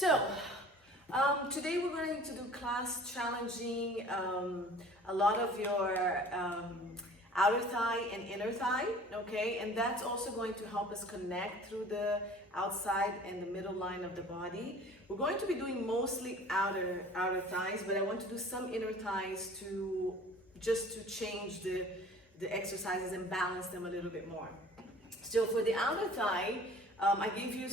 So, today we're going to do class challenging a lot of your outer thigh and inner thigh, okay? And that's also going to help us connect through the outside and the middle line of the body. We're going to be doing mostly outer thighs, but I want to do some inner thighs to change the exercises and balance them a little bit more. So for the outer thigh, I gave you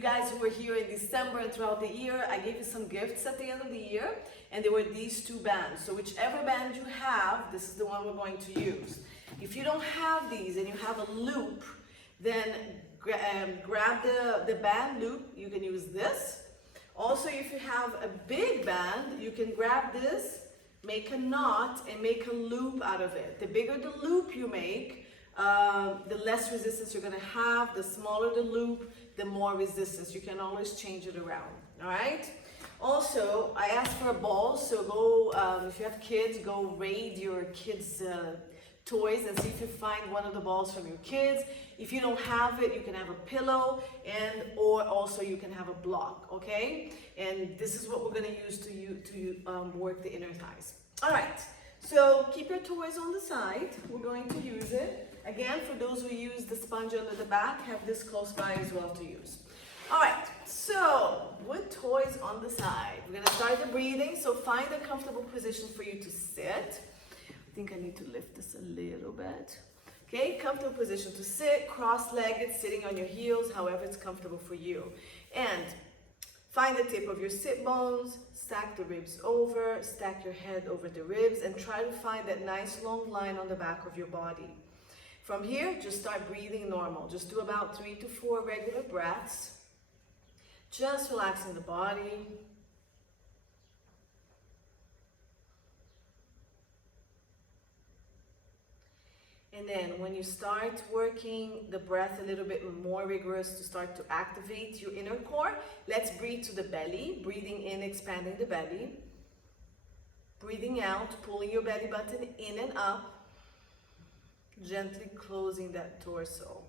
guys who were here in December and throughout the year, I gave you some gifts at the end of the year, and there were these two bands. So whichever band you have, this is the one we're going to use. If you don't have these and you have a loop, then grab the band loop. You can use this. Also, if you have a big band, you can grab this, make a knot, and make a loop out of it. The bigger the loop you make, the less resistance you're gonna have. The smaller the loop, the more resistance. You can always change it around, all right? Also, I asked for a ball, so go, if you have kids, go raid your kids' toys and see if you find one of the balls from your kids. If you don't have it, you can have a pillow, or also you can have a block, okay? And this is what we're gonna use to work the inner thighs. All right, so keep your toys on the side. We're going to use it. Again, for those who use the sponge under the back, have this close by as well to use. All right, so with toys on the side, we're gonna start the breathing. So find a comfortable position for you to sit. I think I need to lift this a little bit. Okay, comfortable position to sit, cross-legged, sitting on your heels, however it's comfortable for you. And find the tip of your sit bones, stack the ribs over, stack your head over the ribs, and try to find that nice long line on the back of your body. From here, just start breathing normal. Just do about 3 to 4 regular breaths. Just relaxing the body. And then when you start working the breath a little bit more rigorous to start to activate your inner core, let's breathe to the belly. Breathing in, expanding the belly. Breathing out, pulling your belly button in and up. Gently closing that torso.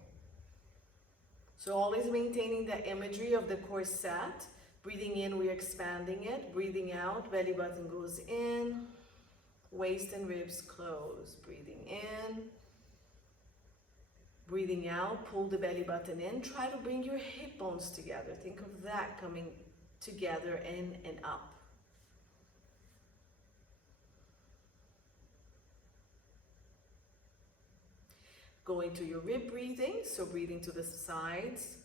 So always maintaining that imagery of the corset. Breathing in, we're expanding it. Breathing out, belly button goes in. Waist and ribs close. Breathing in. Breathing out, pull the belly button in. Try to bring your hip bones together. Think of that coming together in and up. Going to your rib breathing, so breathing to the sides,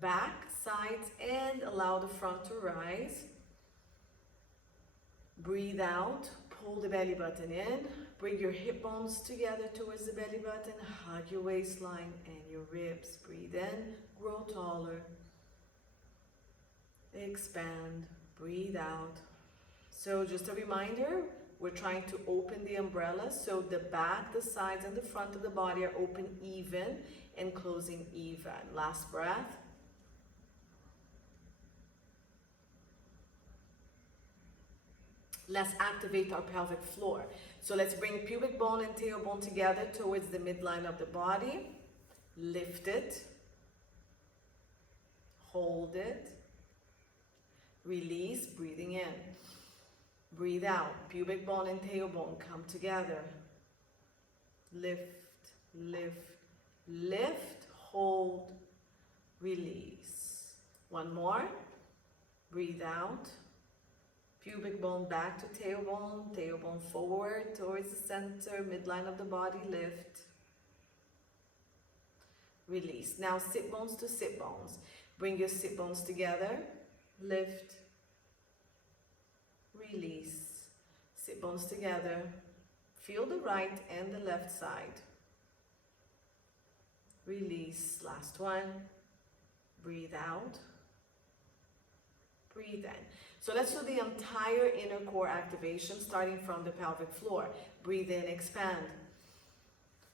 back, sides, and allow the front to rise. Breathe out, pull the belly button in, bring your hip bones together towards the belly button, hug your waistline and your ribs. Breathe in, grow taller, expand, breathe out. So just a reminder, we're trying to open the umbrella, so the back, the sides, and the front of the body are open even and closing even. Last breath. Let's activate our pelvic floor. So let's bring pubic bone and tailbone together towards the midline of the body. Lift it. Hold it. Release, breathing in. Breathe out, pubic bone and tailbone come together. Lift, lift, lift, hold, release. One more. Breathe out. Pubic bone back to tailbone, tailbone forward towards the center, midline of the body, lift. Release. Now sit bones to sit bones. Bring your sit bones together, lift. Release. Sit bones together. Feel the right and the left side. Release. Last one. Breathe out. Breathe in. So let's do the entire inner core activation starting from the pelvic floor. Breathe in, expand.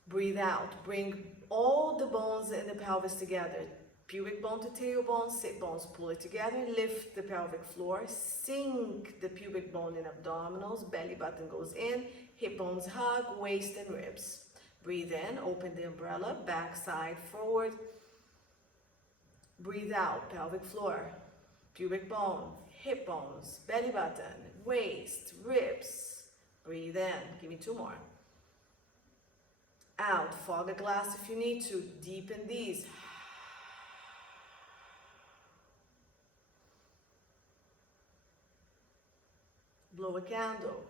Breathe out. Bring all the bones in the pelvis together. Pubic bone to tailbone, sit bones, pull it together, lift the pelvic floor, sink the pubic bone in abdominals, belly button goes in, hip bones hug, waist and ribs. Breathe in, open the umbrella, back, side, forward. Breathe out, pelvic floor. pubic bone, hip bones, belly button, waist, ribs. Breathe in. Give me 2 more. Out. Fog a glass if you need to. Deepen these. Blow a candle.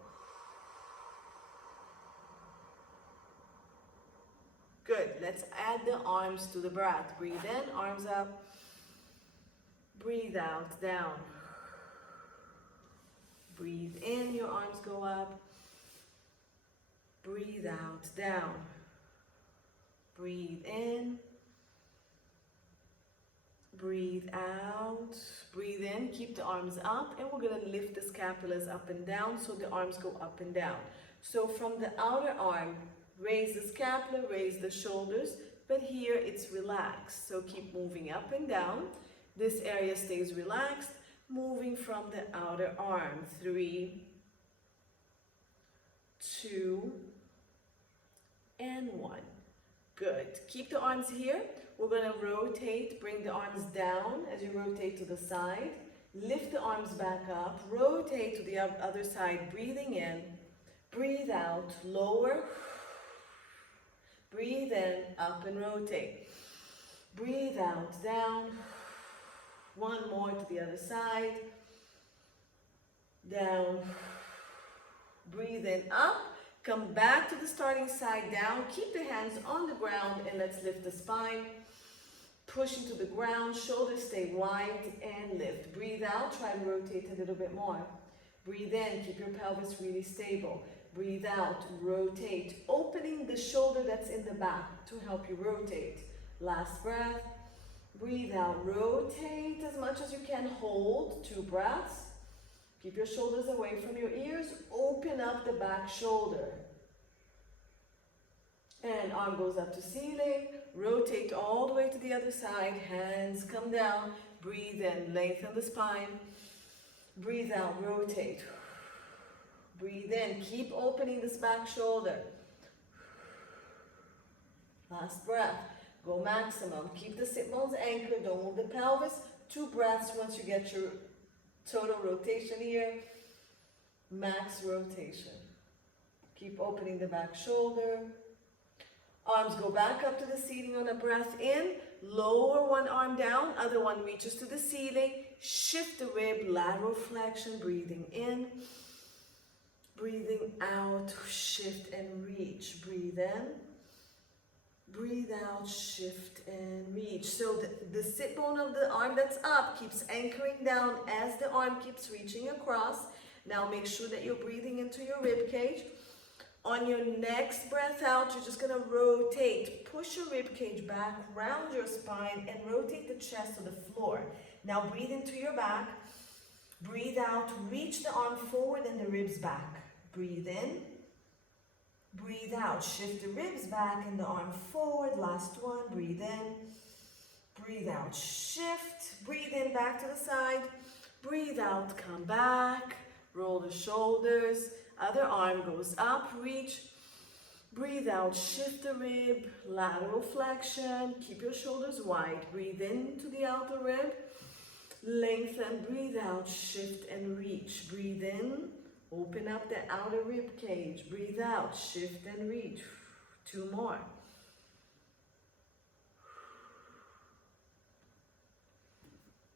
Good. Let's add the arms to the breath. Breathe in, arms up. Breathe out, down. Breathe in, your arms go up. Breathe out, down. Breathe in. Breathe out. Breathe in, keep the arms up, and we're going to lift the scapulas up and down so the arms go up and down. So from the outer arm, raise the scapula, raise the shoulders, but here it's relaxed. So keep moving up and down. This area stays relaxed, moving from the outer arm. 3, 2, and 1. Good. Keep the arms here. We're going to rotate, bring the arms down as you rotate to the side. Lift the arms back up, rotate to the other side, breathing in. Breathe out, lower. Breathe in, up and rotate. Breathe out, down. 1 more to the other side. Down. Breathe in, up. Come back to the starting side, down. Keep the hands on the ground and let's lift the spine. Push into the ground, shoulders stay wide and lift. Breathe out, try to rotate a little bit more. Breathe in, keep your pelvis really stable. Breathe out, rotate, opening the shoulder that's in the back to help you rotate. Last breath. Breathe out, rotate as much as you can, hold 2 breaths. Keep your shoulders away from your ears, open up the back shoulder. And arm goes up to ceiling, rotate all the way to the other side, hands come down, breathe in, lengthen the spine. Breathe out, rotate. Breathe in, keep opening this back shoulder. Last breath. Go maximum. Keep the sit bones anchored. Don't move the pelvis. 2 breaths once you get your total rotation here. Max rotation. Keep opening the back shoulder. Arms go back up to the ceiling on a breath in. Lower one arm down. Other one reaches to the ceiling. Shift the rib. Lateral flexion. Breathing in. Breathing out. Shift and reach. Breathe in. Breathe out, shift and reach. So the sit bone of the arm that's up keeps anchoring down as the arm keeps reaching across. Now make sure that you're breathing into your rib cage. On your next breath out, you're just going to rotate. Push your rib cage back, round your spine, and rotate the chest to the floor. Now breathe into your back. Breathe out, reach the arm forward and the ribs back. Breathe in. Breathe out, shift the ribs back and the arm forward. Last one, breathe in. Breathe out, shift. Breathe in, back to the side. Breathe out, come back. Roll the shoulders. Other arm goes up, reach. Breathe out, shift the rib. Lateral flexion. Keep your shoulders wide. Breathe into the outer rib. Lengthen, breathe out, shift and reach. Breathe in. Open up the outer rib cage. Breathe out, shift and reach. 2 more.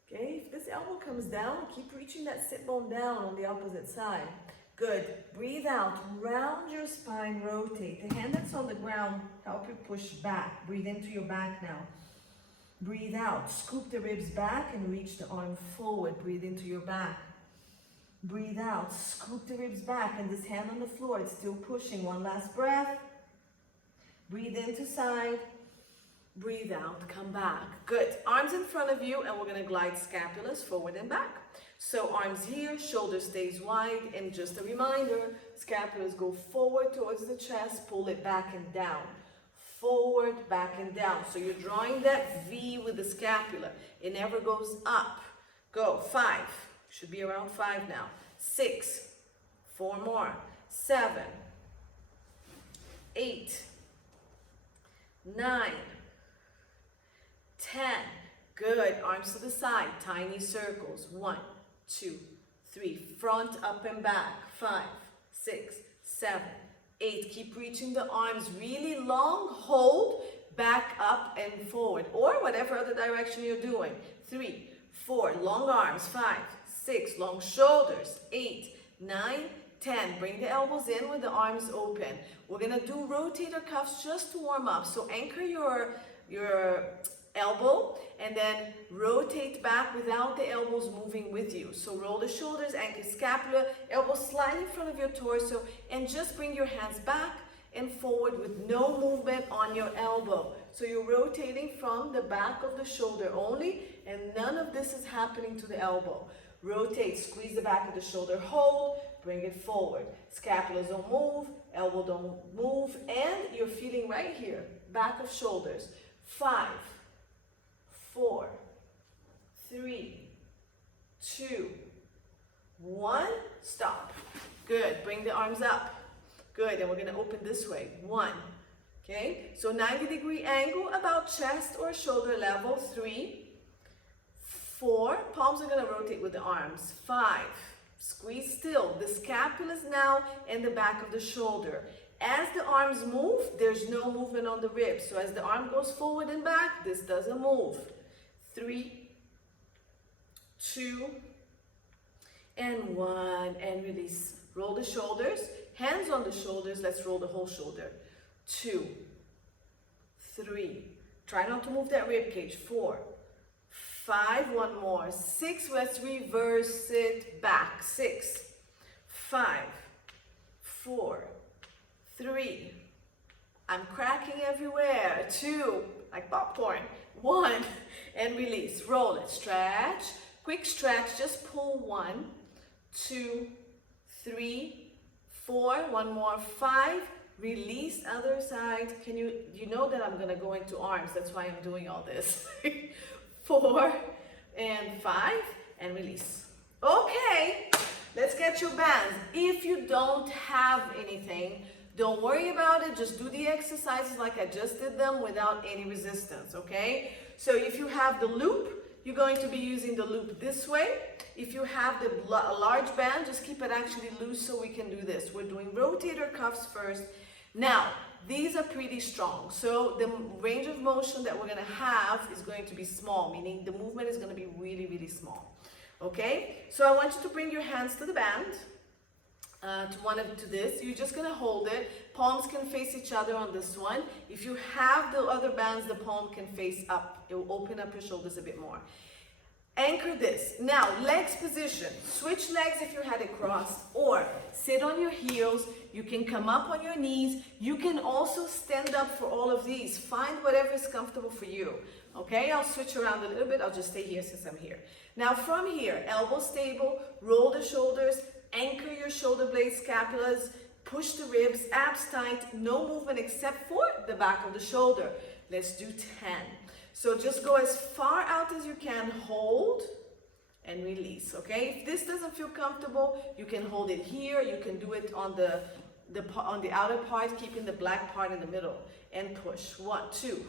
Okay, if this elbow comes down, keep reaching that sit bone down on the opposite side. Good. Breathe out, round your spine, rotate. The hand that's on the ground, help you push back. Breathe into your back now. Breathe out, scoop the ribs back and reach the arm forward. Breathe into your back. Breathe out, scoop the ribs back and this hand on the floor, it's still pushing. 1 last breath. Breathe into side. Breathe out, come back. Good. Arms in front of you and we're going to glide scapulas forward and back. So arms here, shoulder stays wide, and just a reminder, scapulas go forward towards the chest, pull it back and down. Forward, back and down. So you're drawing that V with the scapula. It never goes up. Go. 5. Should be around 5 now. 6, 4 more. 7, 8, 9, 10. Good. Arms to the side. Tiny circles. 1, 2, 3. Front, up and back. 5, 6, 7, 8. Keep reaching the arms really long. Hold. Back, up, and forward. Or whatever other direction you're doing. 3, 4. Long arms. 5, 6. Long shoulders. 8, 9, 10. Bring the elbows in with the arms open. We're going to do rotator cuffs just to warm up. So anchor your elbow and then rotate back without the elbows moving with you. So roll the shoulders, anchor scapula, elbows slightly in front of your torso, and just bring your hands back and forward with no movement on your elbow. So you're rotating from the back of the shoulder only, and none of this is happening to the elbow. Rotate, squeeze the back of the shoulder, hold, bring it forward. Scapulas don't move, elbow don't move, and you're feeling right here, back of shoulders. 5, 4, 3, 2, 1. Stop. Good. Bring the arms up. Good. And we're going to open this way. 1. Okay. So 90-degree angle about chest or shoulder level. 3, 4. Palms are going to rotate with the arms. 5. Squeeze still. The scapula is now in the back of the shoulder. As the arms move, there's no movement on the ribs. So as the arm goes forward and back, this doesn't move. 3, 2, and 1. And release. Roll the shoulders. Hands on the shoulders. Let's roll the whole shoulder. 2, 3. Try not to move that rib cage. 4, 5. One more. 6. Let's reverse it back. 6, 5, 4, 3. I'm cracking everywhere. 2, like popcorn. 1, and release. Roll it. Stretch. Quick stretch. Just pull. 1, 2, 3, 4. One more. 5. Release. Other side. You know that I'm gonna go into arms. That's why I'm doing all this. 4 and 5, and release. Okay. Let's get your bands. If you don't have anything, don't worry about it. Just do the exercises like I just did them without any resistance, okay? So if you have the loop, you're going to be using the loop this way. If you have a large band, just keep it actually loose so we can do this. We're doing rotator cuffs first. Now, these are pretty strong. So the range of motion that we're going to have is going to be small, meaning the movement is going to be really, really small. Okay? So I want you to bring your hands to the band. To this, you're just gonna hold it. Palms can face each other on this one. If you have the other bands, the palm can face up. It will open up your shoulders a bit more. Anchor this. Now, legs position. Switch legs if your head across, or sit on your heels. You can come up on your knees. You can also stand up for all of these. Find whatever is comfortable for you. Okay, I'll switch around a little bit. I'll just stay here since I'm here. Now from here, elbow stable, roll the shoulders, anchor your shoulder blades, scapulas, push the ribs, abs tight, no movement except for the back of the shoulder. Let's do 10. So just go as far out as you can, hold and release, okay? If this doesn't feel comfortable, you can hold it here, you can do it on the outer part, keeping the black part in the middle, and push. 1, 2,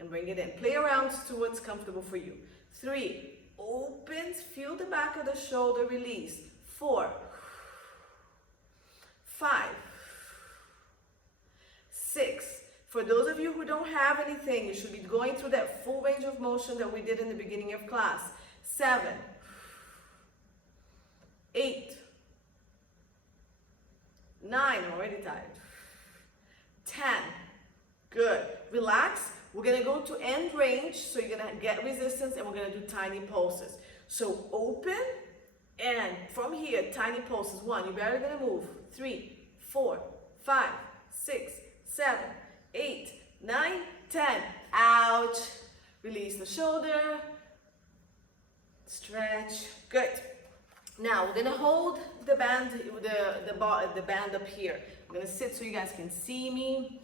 and bring it in. Play around to what's comfortable for you. 3, opens, feel the back of the shoulder, release. 4, 5, 6. For those of you who don't have anything, you should be going through that full range of motion that we did in the beginning of class. 7, 8, 9, I'm already tired. 10, good. Relax. We're gonna go to end range, so you're gonna get resistance, and we're gonna do tiny pulses. So open, and from here, tiny pulses. 1, you're barely gonna move. 3, 4, 5, 6, 7, 8, 9, 10. Ouch. Release the shoulder. Stretch. Good. Now we're gonna hold the band, the band up here. I'm gonna sit so you guys can see me.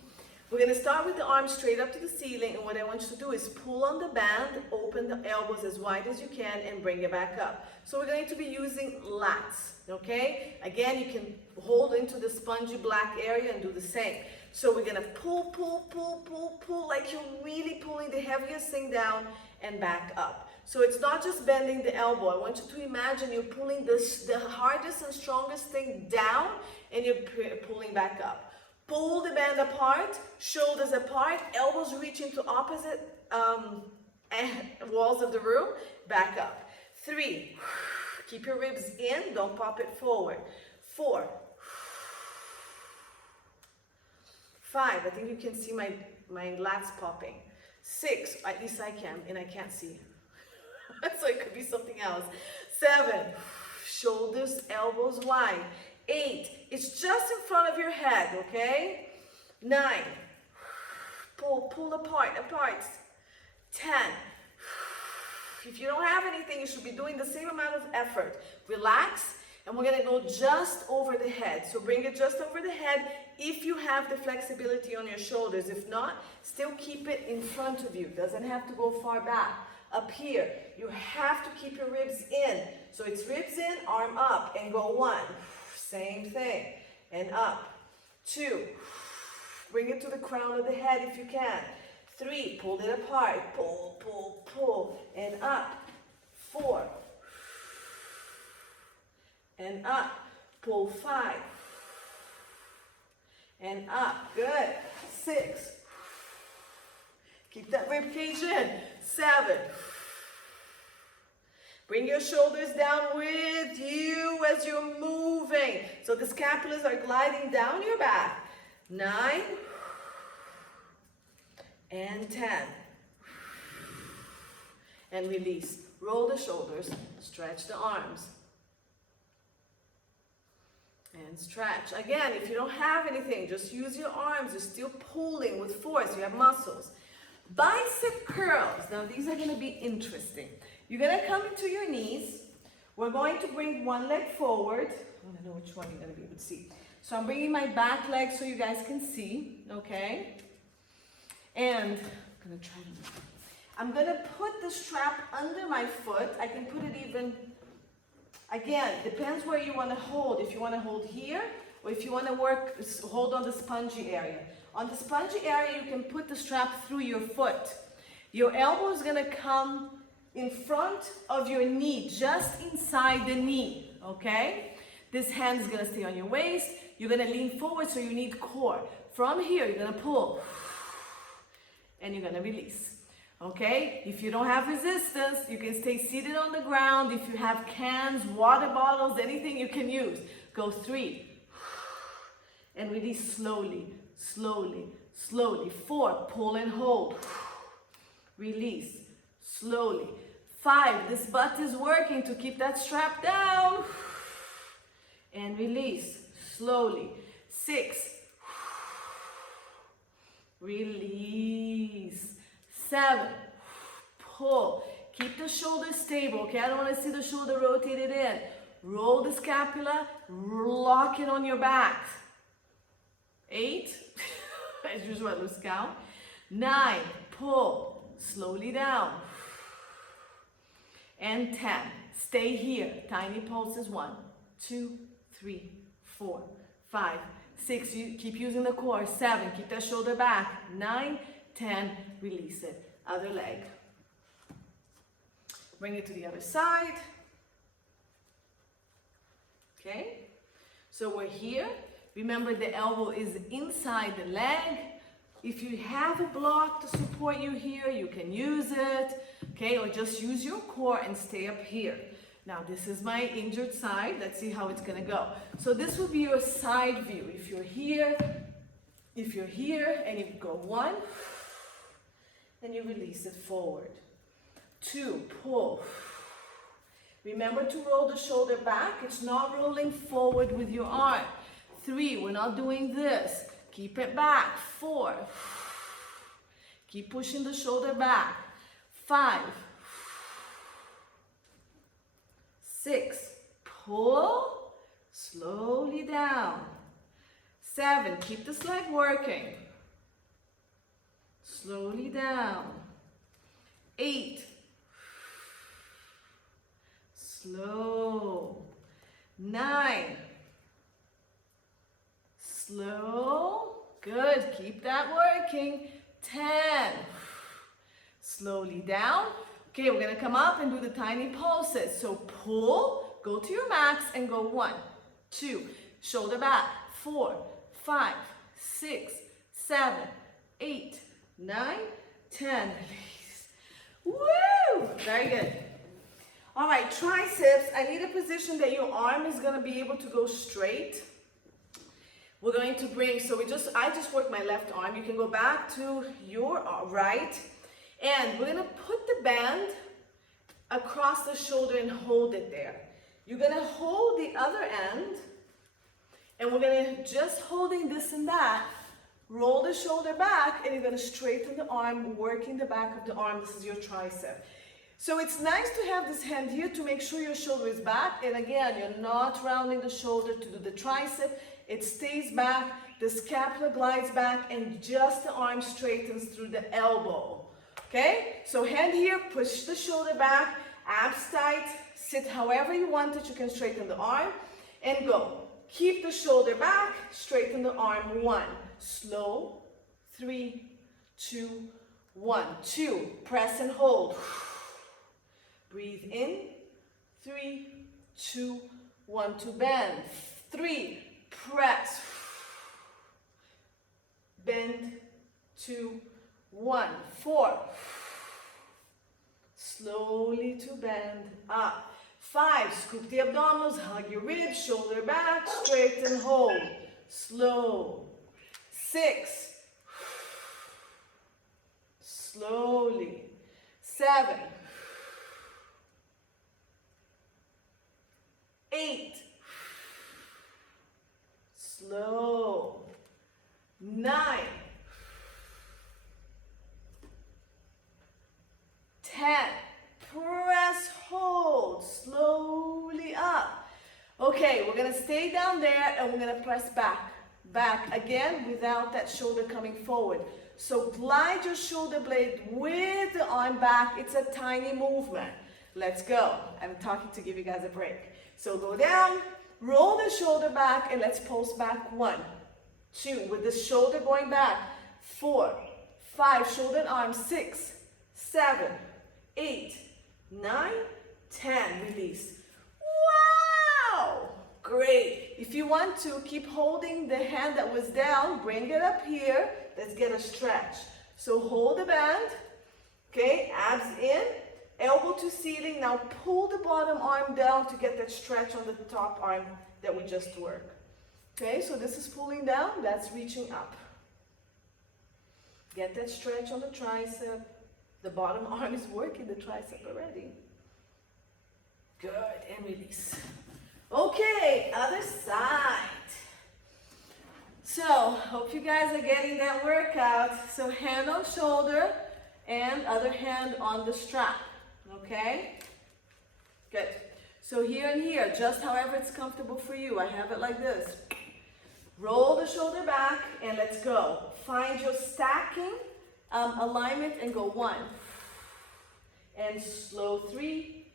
We're going to start with the arms straight up to the ceiling, and what I want you to do is pull on the band, open the elbows as wide as you can, and bring it back up. So we're going to be using lats, okay? Again, you can hold into the spongy black area and do the same. So we're going to pull, pull, pull, pull, pull, like you're really pulling the heaviest thing down and back up. So it's not just bending the elbow. I want you to imagine you're pulling the hardest and strongest thing down, and you're pulling back up. Pull the band apart, shoulders apart, elbows reach into opposite walls of the room, back up. 3, keep your ribs in, don't pop it forward. 4, 5, I think you can see my lats popping. 6, at least I can, and I can't see. So it could be something else. 7, shoulders, elbows wide. 8, it's just in front of your head, okay? 9, pull apart. 10, if you don't have anything, you should be doing the same amount of effort. Relax, and we're gonna go just over the head. So bring it just over the head if you have the flexibility on your shoulders. If not, still keep it in front of you. Doesn't have to go far back. Up here, you have to keep your ribs in. So it's ribs in, arm up, and go 1. Same thing, and up. 2, bring it to the crown of the head if you can. 3, pull it apart, pull, pull, pull, and up. 4, and up, pull. 5, and up, good. 6, keep that rib cage in. 7, bring your shoulders down with you as you're moving. So the scapulas are gliding down your back. 9 and 10. And release. Roll the shoulders, stretch the arms. And stretch. Again, if you don't have anything, just use your arms. You're still pulling with force. You have muscles. Bicep curls. Now these are going to be interesting. You're going to come into your knees. We're going to bring one leg forward. I don't know which one you're going to be able to see. So I'm bringing my back leg so you guys can see, okay? And I'm going to put the strap under my foot. I can put it even, again, depends where you want to hold. If you want to hold here, or if you want to hold on the spongy area. On the spongy area, you can put the strap through your foot. Your elbow is going to come in front of your knee, just inside the knee, okay? This hand is going to stay on your waist. You're going to lean forward, so you need core. From here, you're going to pull, and you're going to release, okay? If you don't have resistance, you can stay seated on the ground. If you have cans, water bottles, anything you can use. Go 3, and release slowly. Slowly, slowly. 4, pull and hold. Release, slowly. 5, this butt is working to keep that strap down. And release, slowly. 6, release. 7, pull. Keep the shoulders stable, okay? I don't want to see the shoulder rotated in. Roll the scapula, lock it on your back. 8, as usual, lose count. 9, pull, slowly down. And 10, stay here. Tiny pulses. 1, 2, 3, 4, 5, 6, you keep using the core. 7, keep that shoulder back. 9, 10, release it. Other leg. Bring it to the other side. Okay, so we're here. Remember, the elbow is inside the leg. If you have a block to support you here, you can use it, okay? Or just use your core and stay up here. Now, this is my injured side. Let's see how it's gonna go. So this will be your side view. If you're here, and you go 1, and you release it forward. 2, pull. Remember to roll the shoulder back. It's not rolling forward with your arm. 3, we're not doing this. Keep it back. 4, keep pushing the shoulder back. 5, 6, pull, slowly down. 7, keep this leg working. slowly down. 8, slow. 9, slow. Good, keep that working. 10, slowly down. Okay, we're gonna come up and do the tiny pulses. So pull, go to your max and go 1, 2, shoulder back, 4, 5, 6, 7, 8, 9, 10. Release. Woo! Very good. All right, triceps. I need a position that your arm is gonna be able to go straight. We're going to bring, I just work my left arm. You can go back to your right. And we're gonna put the band across the shoulder and hold it there. You're gonna hold the other end, and we're gonna, just holding this and that, roll the shoulder back, and you're gonna straighten the arm, working the back of the arm. This is your tricep. So it's nice to have this hand here to make sure your shoulder is back. And again, you're not rounding the shoulder to do the tricep. It stays back, the scapula glides back, and just the arm straightens through the elbow. Okay? So hand here, push the shoulder back, abs tight, sit however you want it. You can straighten the arm and go. Keep the shoulder back, straighten the arm. 1, slow, 3, 2, 1, 2, press and hold. Breathe in, 3, 2, 1, to bend. 3, press, bend, 2, 1, 4, slowly to bend, up. 5, scoop the abdominals, hug your ribs, shoulder back, straighten, hold, slow. 6, slowly. 7, 8, slow. 9, 10, press, hold, slowly up. Okay, we're gonna stay down there and we're gonna press back. Back again without that shoulder coming forward. So glide your shoulder blade with the arm back. It's a tiny movement. Let's go. I'm talking to give you guys a break. So go down, roll the shoulder back, and let's pulse back. 1, 2, with the shoulder going back. 4, 5, shoulder and arm. 6, 7, 8, 9, 10. Release. Wow! Great. If you want to, keep holding the hand that was down. Bring it up here. Let's get a stretch. So hold the band. Okay, abs in. Elbow to ceiling. Now pull the bottom arm down to get that stretch on the top arm that we just worked. Okay, so this is pulling down. That's reaching up. Get that stretch on the tricep. The bottom arm is working the tricep already. Good, and release. Okay, other side. So, hope you guys are getting that workout. So hand on shoulder and other hand on the strap. Okay? Good. So here and here, just however it's comfortable for you. I have it like this. Roll the shoulder back and let's go. Find your stacking alignment and go 1. And slow 3,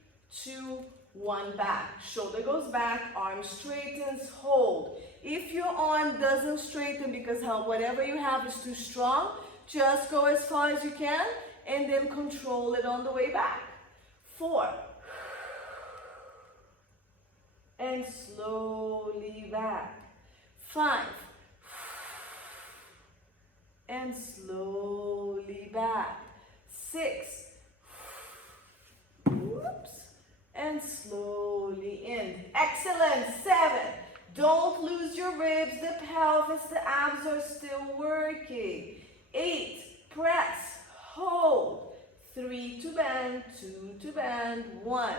2, 1, back. Shoulder goes back, arm straightens, hold. If your arm doesn't straighten because whatever you have is too strong, just go as far as you can and then control it on the way back. 4. And slowly back. 5. And slowly back. 6. Whoops. And slowly in. Excellent. 7. Don't lose your ribs, the pelvis, the abs are still working. 8. Press. Hold. 3 to bend. 2 to bend. 1.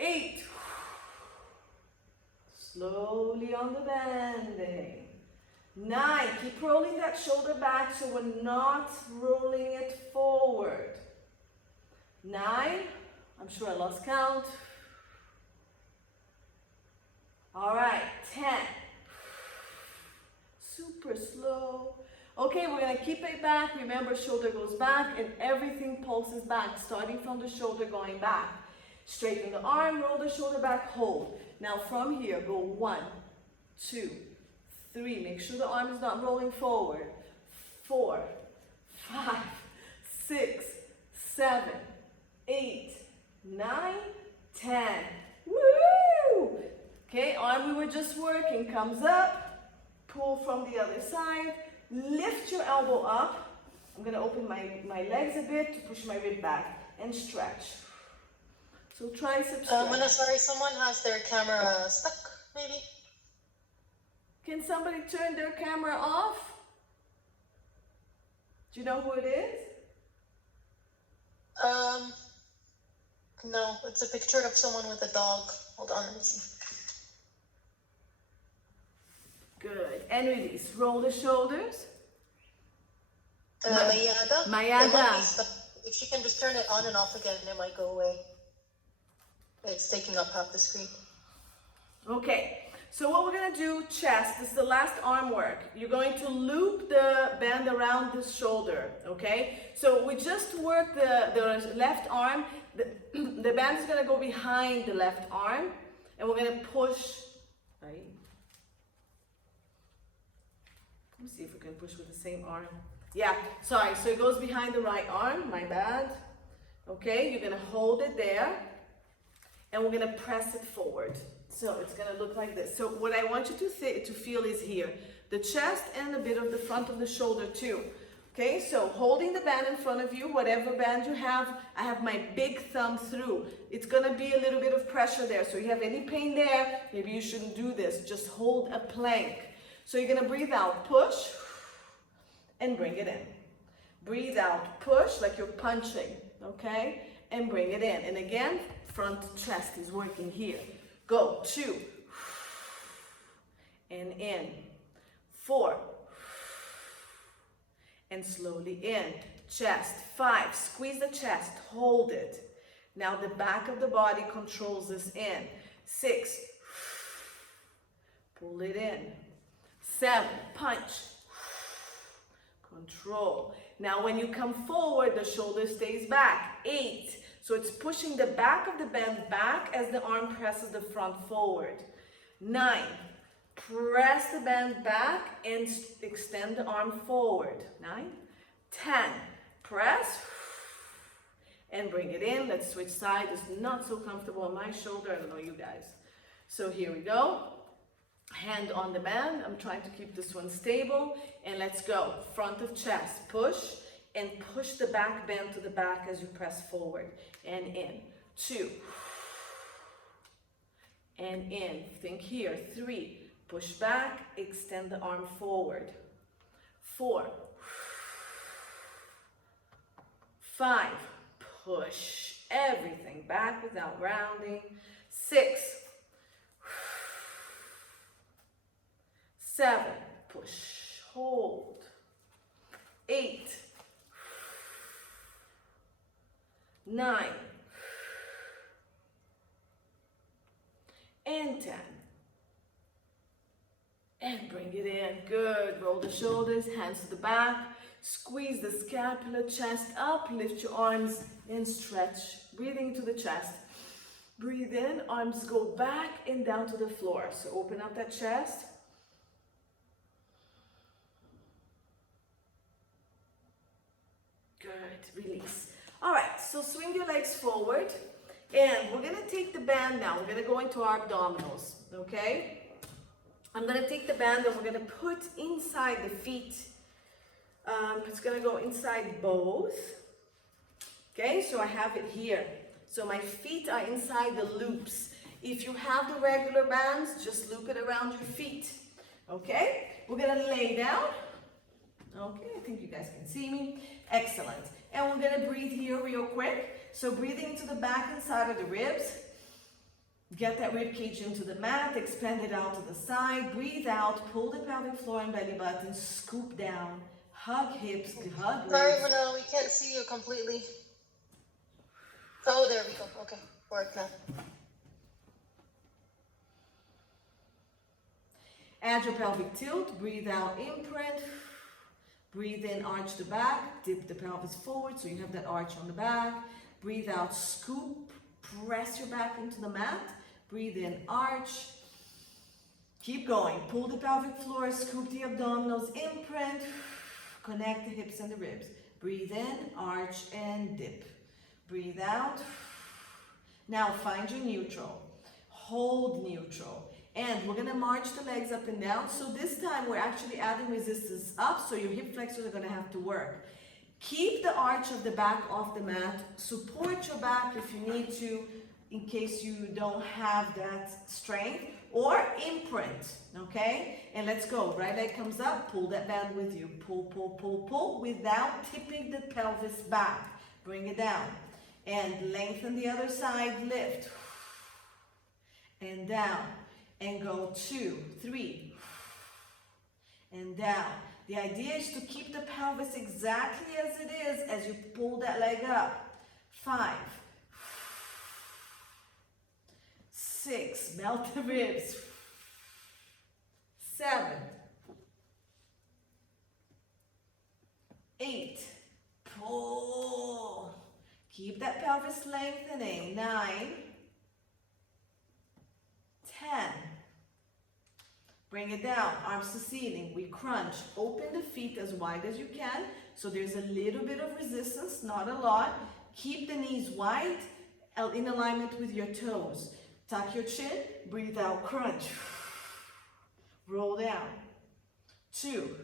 8. Slowly on the bending. 9. Keep rolling that shoulder back so we're not rolling it forward. 9. I'm sure I lost count. All right, 10. Super slow. Okay, we're gonna keep it back. Remember, shoulder goes back and everything pulses back, starting from the shoulder going back. Straighten the arm, roll the shoulder back, hold. Now from here, go 1, 2, 3. Make sure the arm is not rolling forward. 4, 5, 6, 7, 8, 9, 10. Woo! Okay, arm we were just working comes up, pull from the other side, lift your elbow up. I'm gonna open my legs a bit to push my rib back and stretch. So tricep stretch. Sorry, someone has their camera stuck, maybe? Can somebody turn their camera off? Do you know who it is? No, it's a picture of someone with a dog. Hold on, let me see. Good. And release. Roll the shoulders. Mayada? Mayada. If she can just turn it on and off again, it might go away. It's taking up half the screen. Okay. So what we're going to do, chest, this is the last arm work. You're going to loop the band around the shoulder, okay? So we just worked the left arm. The band is going to go behind the left arm, and we're going to push, right? Let me see if we can push with the same arm. Yeah, sorry, so it goes behind the right arm, my bad. Okay, you're going to hold it there, and we're going to press it forward. So it's going to look like this. So what I want you to feel is here, the chest and a bit of the front of the shoulder too. Okay, so holding the band in front of you, whatever band you have, I have my big thumb through. It's going to be a little bit of pressure there. So if you have any pain there, maybe you shouldn't do this. Just hold a plank. So you're going to breathe out, push, and bring it in. Breathe out, push, like you're punching, okay? And bring it in. And again, front chest is working here. Go, 2, and in, 4, and slowly in, chest, 5, squeeze the chest, hold it. Now the back of the body controls this in, 6, pull it in, 7, punch, control. Now when you come forward, the shoulder stays back, 8, so it's pushing the back of the band back as the arm presses the front forward. 9, press the band back and extend the arm forward. 9, 10, press and bring it in. Let's switch sides. It's not so comfortable on my shoulder. I don't know you guys. So here we go. Hand on the band. I'm trying to keep this one stable. And let's go. Front of chest. Push. And push the back bend to the back as you press forward. And in. 2. And in. Think here. 3. Push back. Extend the arm forward. 4. 5. Push everything back without rounding. 6. 7. Push. Hold. 8. 9 and 10, and bring it in. Good. Roll the shoulders, hands to the back, squeeze the scapula, chest up, lift your arms and stretch. Breathing into the chest. Breathe in, arms go back and down to the floor. So open up that chest. Good. Release. All right, so swing your legs forward, and we're gonna take the band now. We're gonna go into our abdominals, okay? I'm gonna take the band and we're gonna put inside the feet. It's gonna go inside both. Okay, so I have it here. So my feet are inside the loops. If you have the regular bands, just loop it around your feet. Okay, we're gonna lay down. Okay, I think you guys can see me. Excellent. And we're going to breathe here real quick. So breathing into the back and side of the ribs. Get that rib cage into the mat. Expand it out to the side. Breathe out. Pull the pelvic floor and belly button. Scoop down. Hug hips. Hug ribs. Sorry, Manal, we can't see you completely. Oh, there we go. Okay, work now. Add your pelvic tilt. Breathe out. Imprint. Breathe in, arch the back, dip the pelvis forward so you have that arch on the back. Breathe out, scoop, press your back into the mat. Breathe in, arch. Keep going. Pull the pelvic floor, scoop the abdominals, imprint. Connect the hips and the ribs. Breathe in, arch, and dip. Breathe out. Now find your neutral. Hold neutral. And we're gonna march the legs up and down. So this time we're actually adding resistance up, so your hip flexors are gonna have to work. Keep the arch of the back off the mat. Support your back if you need to, in case you don't have that strength, or imprint, okay? And let's go. Right leg comes up, pull that band with you. Pull, pull, pull, pull, without tipping the pelvis back. Bring it down. And lengthen the other side, lift. And down. And go 2, 3. And down. The idea is to keep the pelvis exactly as it is as you pull that leg up. 5, 6, melt the ribs. 7, 8, pull. Keep that pelvis lengthening. 9, 10. Bring it down, arms to ceiling. We crunch. Open the feet as wide as you can. So there's a little bit of resistance, not a lot. Keep the knees wide, in alignment with your toes. Tuck your chin, breathe out, crunch. Roll down. 2.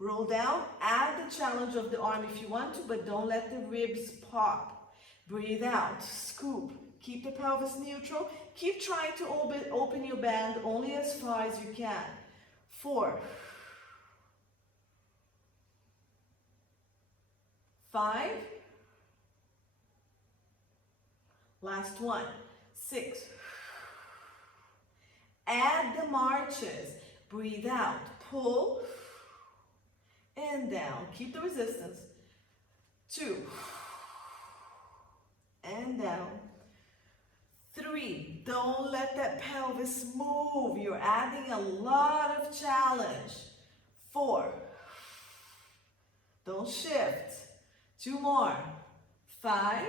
Roll down, add the challenge of the arm if you want to, but don't let the ribs pop. Breathe out, scoop. Keep the pelvis neutral. Keep trying to open your band only as far as you can. 4, 5, last one, 6. Add the marches. Breathe out, pull, and down. Keep the resistance. 2, and down. 3, don't let that pelvis move. You're adding a lot of challenge. 4, don't shift. 2 more. 5,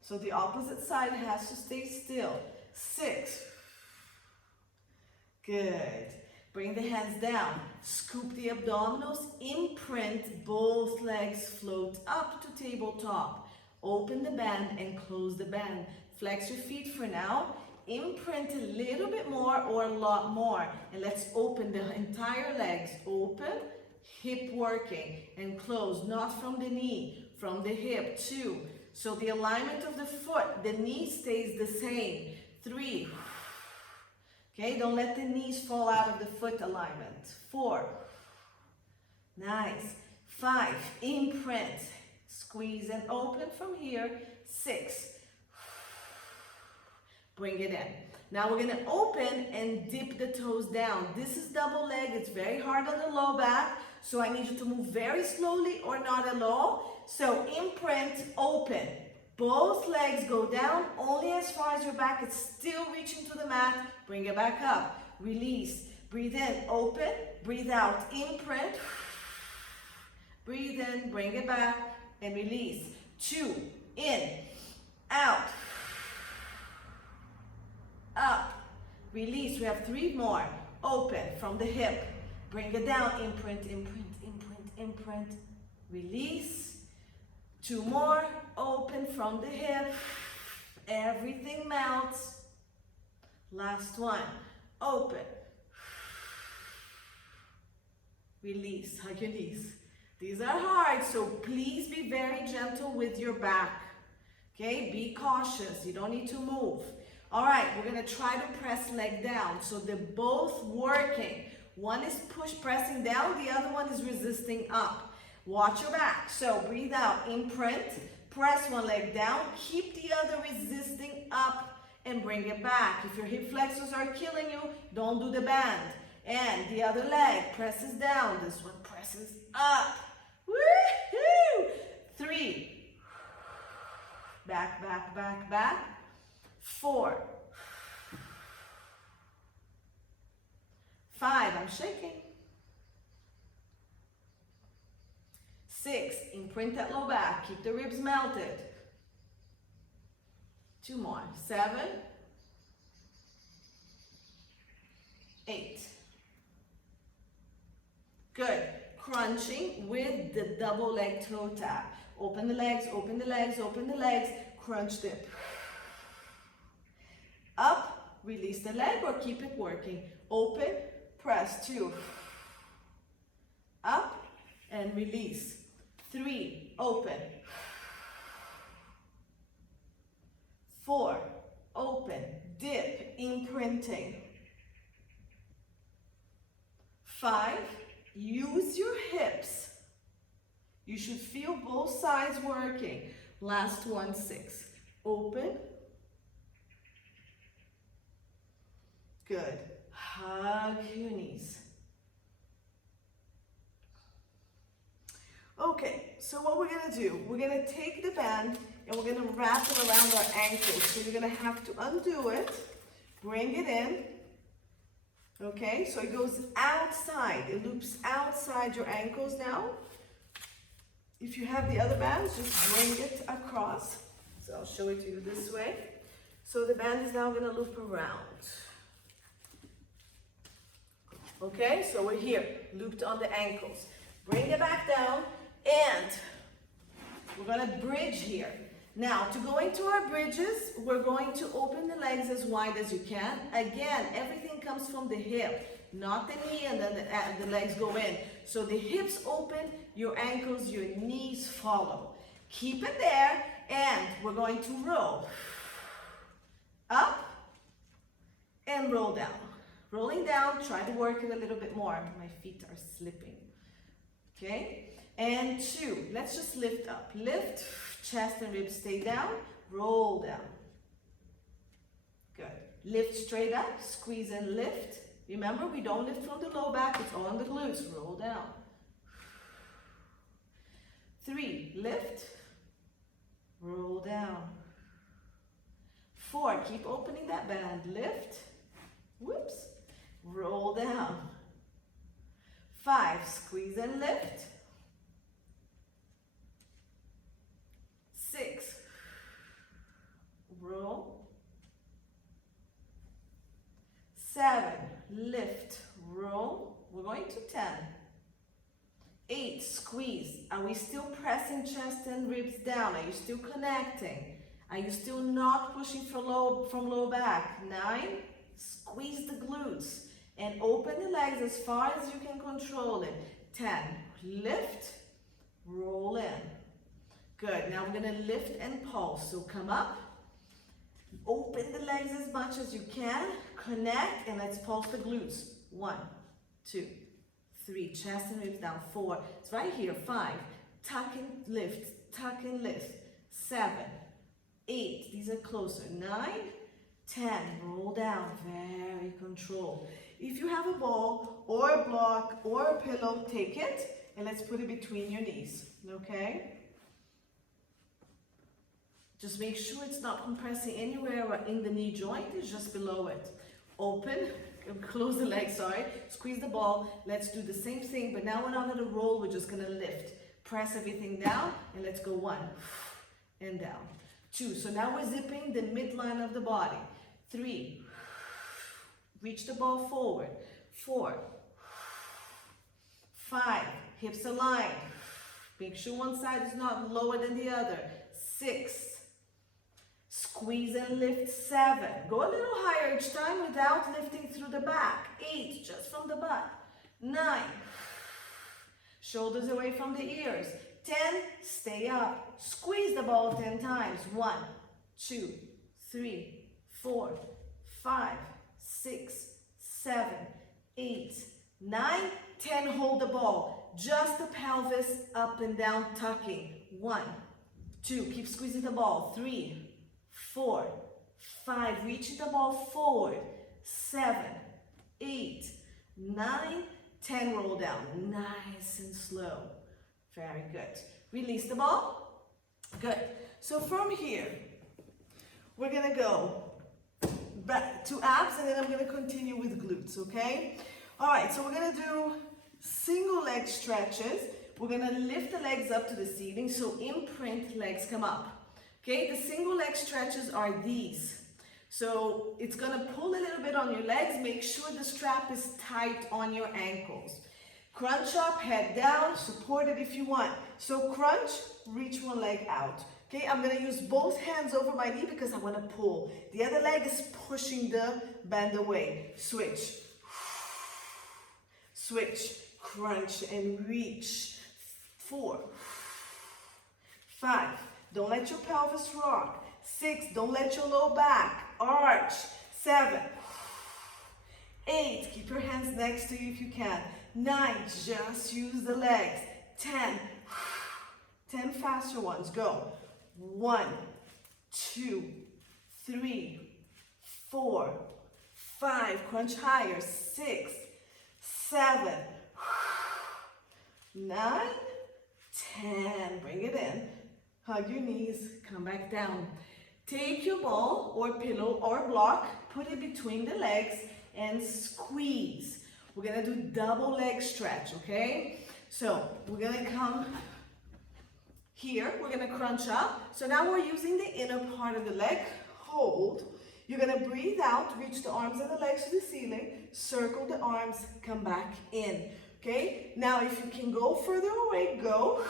so the opposite side has to stay still. 6, good. Bring the hands down. Scoop the abdominals. Imprint both legs. Float up to tabletop. Open the band and close the band. Flex your feet for now. Imprint a little bit more or a lot more. And let's open the entire legs. Open, hip working, and close. Not from the knee, from the hip. 2. So the alignment of the foot, the knee stays the same. 3. Okay, don't let the knees fall out of the foot alignment. 4. Nice. 5. Imprint. Squeeze and open from here. 6. Bring it in. Now we're going to open and dip the toes down. This is double leg. It's very hard on the low back. So I need you to move very slowly or not at all. So imprint, open. Both legs go down only as far as your back is still reaching to the mat. Bring it back up. Release. Breathe in, open. Breathe out, imprint. Breathe in, bring it back, and release. 2, in, out, up, release. We have 3 more. Open from the hip. Bring it down, imprint, imprint, imprint, imprint. Release. 2 more. Open from the hip. Everything melts. Last one. Open. Release. Hug your knees. These are hard, so please be very gentle with your back. Okay, be cautious. You don't need to move. All right, we're gonna try to press leg down. So they're both working. One is pressing down, the other one is resisting up. Watch your back. So breathe out, imprint, press one leg down, keep the other resisting up and bring it back. If your hip flexors are killing you, don't do the band. And the other leg presses down. This one presses up. Woo-hoo! 3. Back, back, back, back. 4. 5, I'm shaking. 6, imprint that low back, keep the ribs melted. 2 more, 7, 8. Good. Crunching with the double leg toe tap. Open the legs, open the legs, open the legs, crunch dip. Up, release the leg or keep it working. Open, press, 2. Up and release. 3, open. 4, open, dip, imprinting. 5, use your hips. You should feel both sides working. Last one, 6. Open. Good. Hug your knees. Okay, so what we're gonna do, we're gonna take the band and we're gonna wrap it around our ankles. So you're gonna have to undo it, bring it in. Okay, so it goes outside. It loops outside your ankles now. If you have the other bands, just bring it across. So I'll show it to you this way. So the band is now gonna loop around. Okay, so we're here, looped on the ankles. Bring it back down and we're gonna bridge here. Now, to go into our bridges, we're going to open the legs as wide as you can. Again, everything comes from the hip, not the knee, and then the legs go in. So the hips open, your ankles, your knees follow. Keep it there, and we're going to roll. Up, and roll down. Rolling down, try to work it a little bit more. My feet are slipping. Okay, and 2, let's just lift up. Lift, chest and ribs stay down, roll down. Good. Lift straight up, squeeze and lift. Remember, we don't lift from the low back, it's all on the glutes. Roll down. 3, lift, roll down. 4, keep opening that band. Lift, whoops, roll down. 5, squeeze and lift. 6, roll. 7, lift, roll. We're going to 10. 8, squeeze. Are we still pressing chest and ribs down? Are you still connecting? Are you still not pushing from low back? 9, squeeze the glutes and open the legs as far as you can control it. 10, lift, roll in. Good, now we're gonna lift and pulse. So come up, open the legs as much as you can, connect, and let's pulse the glutes. 1, 2, 3, chest and ribs down. 4, it's right here. 5, tuck and lift, 7, 8, these are closer. 9, 10, roll down, very controlled. If you have a ball or a block or a pillow, take it and let's put it between your knees, okay? Just make sure it's not compressing anywhere in the knee joint, it's just below it. Open, close the leg, sorry, squeeze the ball. Let's do the same thing, but now we're not gonna roll, we're just gonna lift. Press everything down, and let's go 1, and down. 2, so now we're zipping the midline of the body. 3, reach the ball forward. 4, 5, hips aligned. Make sure one side is not lower than the other. 6, squeeze and lift. 7, go a little higher each time without lifting through the back. 8, just from the butt. 9, shoulders away from the ears. 10, stay up. Squeeze the ball 10 times. 1, 2, 3, 4, 5, 6, 7, 8, 9, 10, hold the ball. Just the pelvis up and down, tucking. 1, 2, keep squeezing the ball. 3, 4, 5, reaching the ball forward. 7, 8, 9, 10, roll down. Nice and slow. Very good. Release the ball. Good. So from here, we're gonna go back to abs and then I'm gonna continue with glutes, okay? All right, so we're gonna do single leg stretches. We're gonna lift the legs up to the ceiling, so imprint, legs come up. Okay, the single leg stretches are these. So it's gonna pull a little bit on your legs. Make sure the strap is tight on your ankles. Crunch up, head down, support it if you want. So crunch, reach one leg out. Okay, I'm gonna use both hands over my knee because I wanna pull. The other leg is pushing the band away. Switch. Switch, crunch and reach. 4, 5, don't let your pelvis rock. 6, don't let your low back arch. 7, 8, keep your hands next to you if you can. 9, just use the legs. 10, 10 faster ones, go. 1, 2, 3, 4, 5, crunch higher. 6, 7, 9, 10, bring it in. Hug your knees, come back down. Take your ball or pillow or block, put it between the legs and squeeze. We're gonna do double leg stretch, okay? So we're gonna come here, we're gonna crunch up. So now we're using the inner part of the leg, hold. You're gonna breathe out, reach the arms and the legs to the ceiling, circle the arms, come back in, okay? Now if you can go further away, go,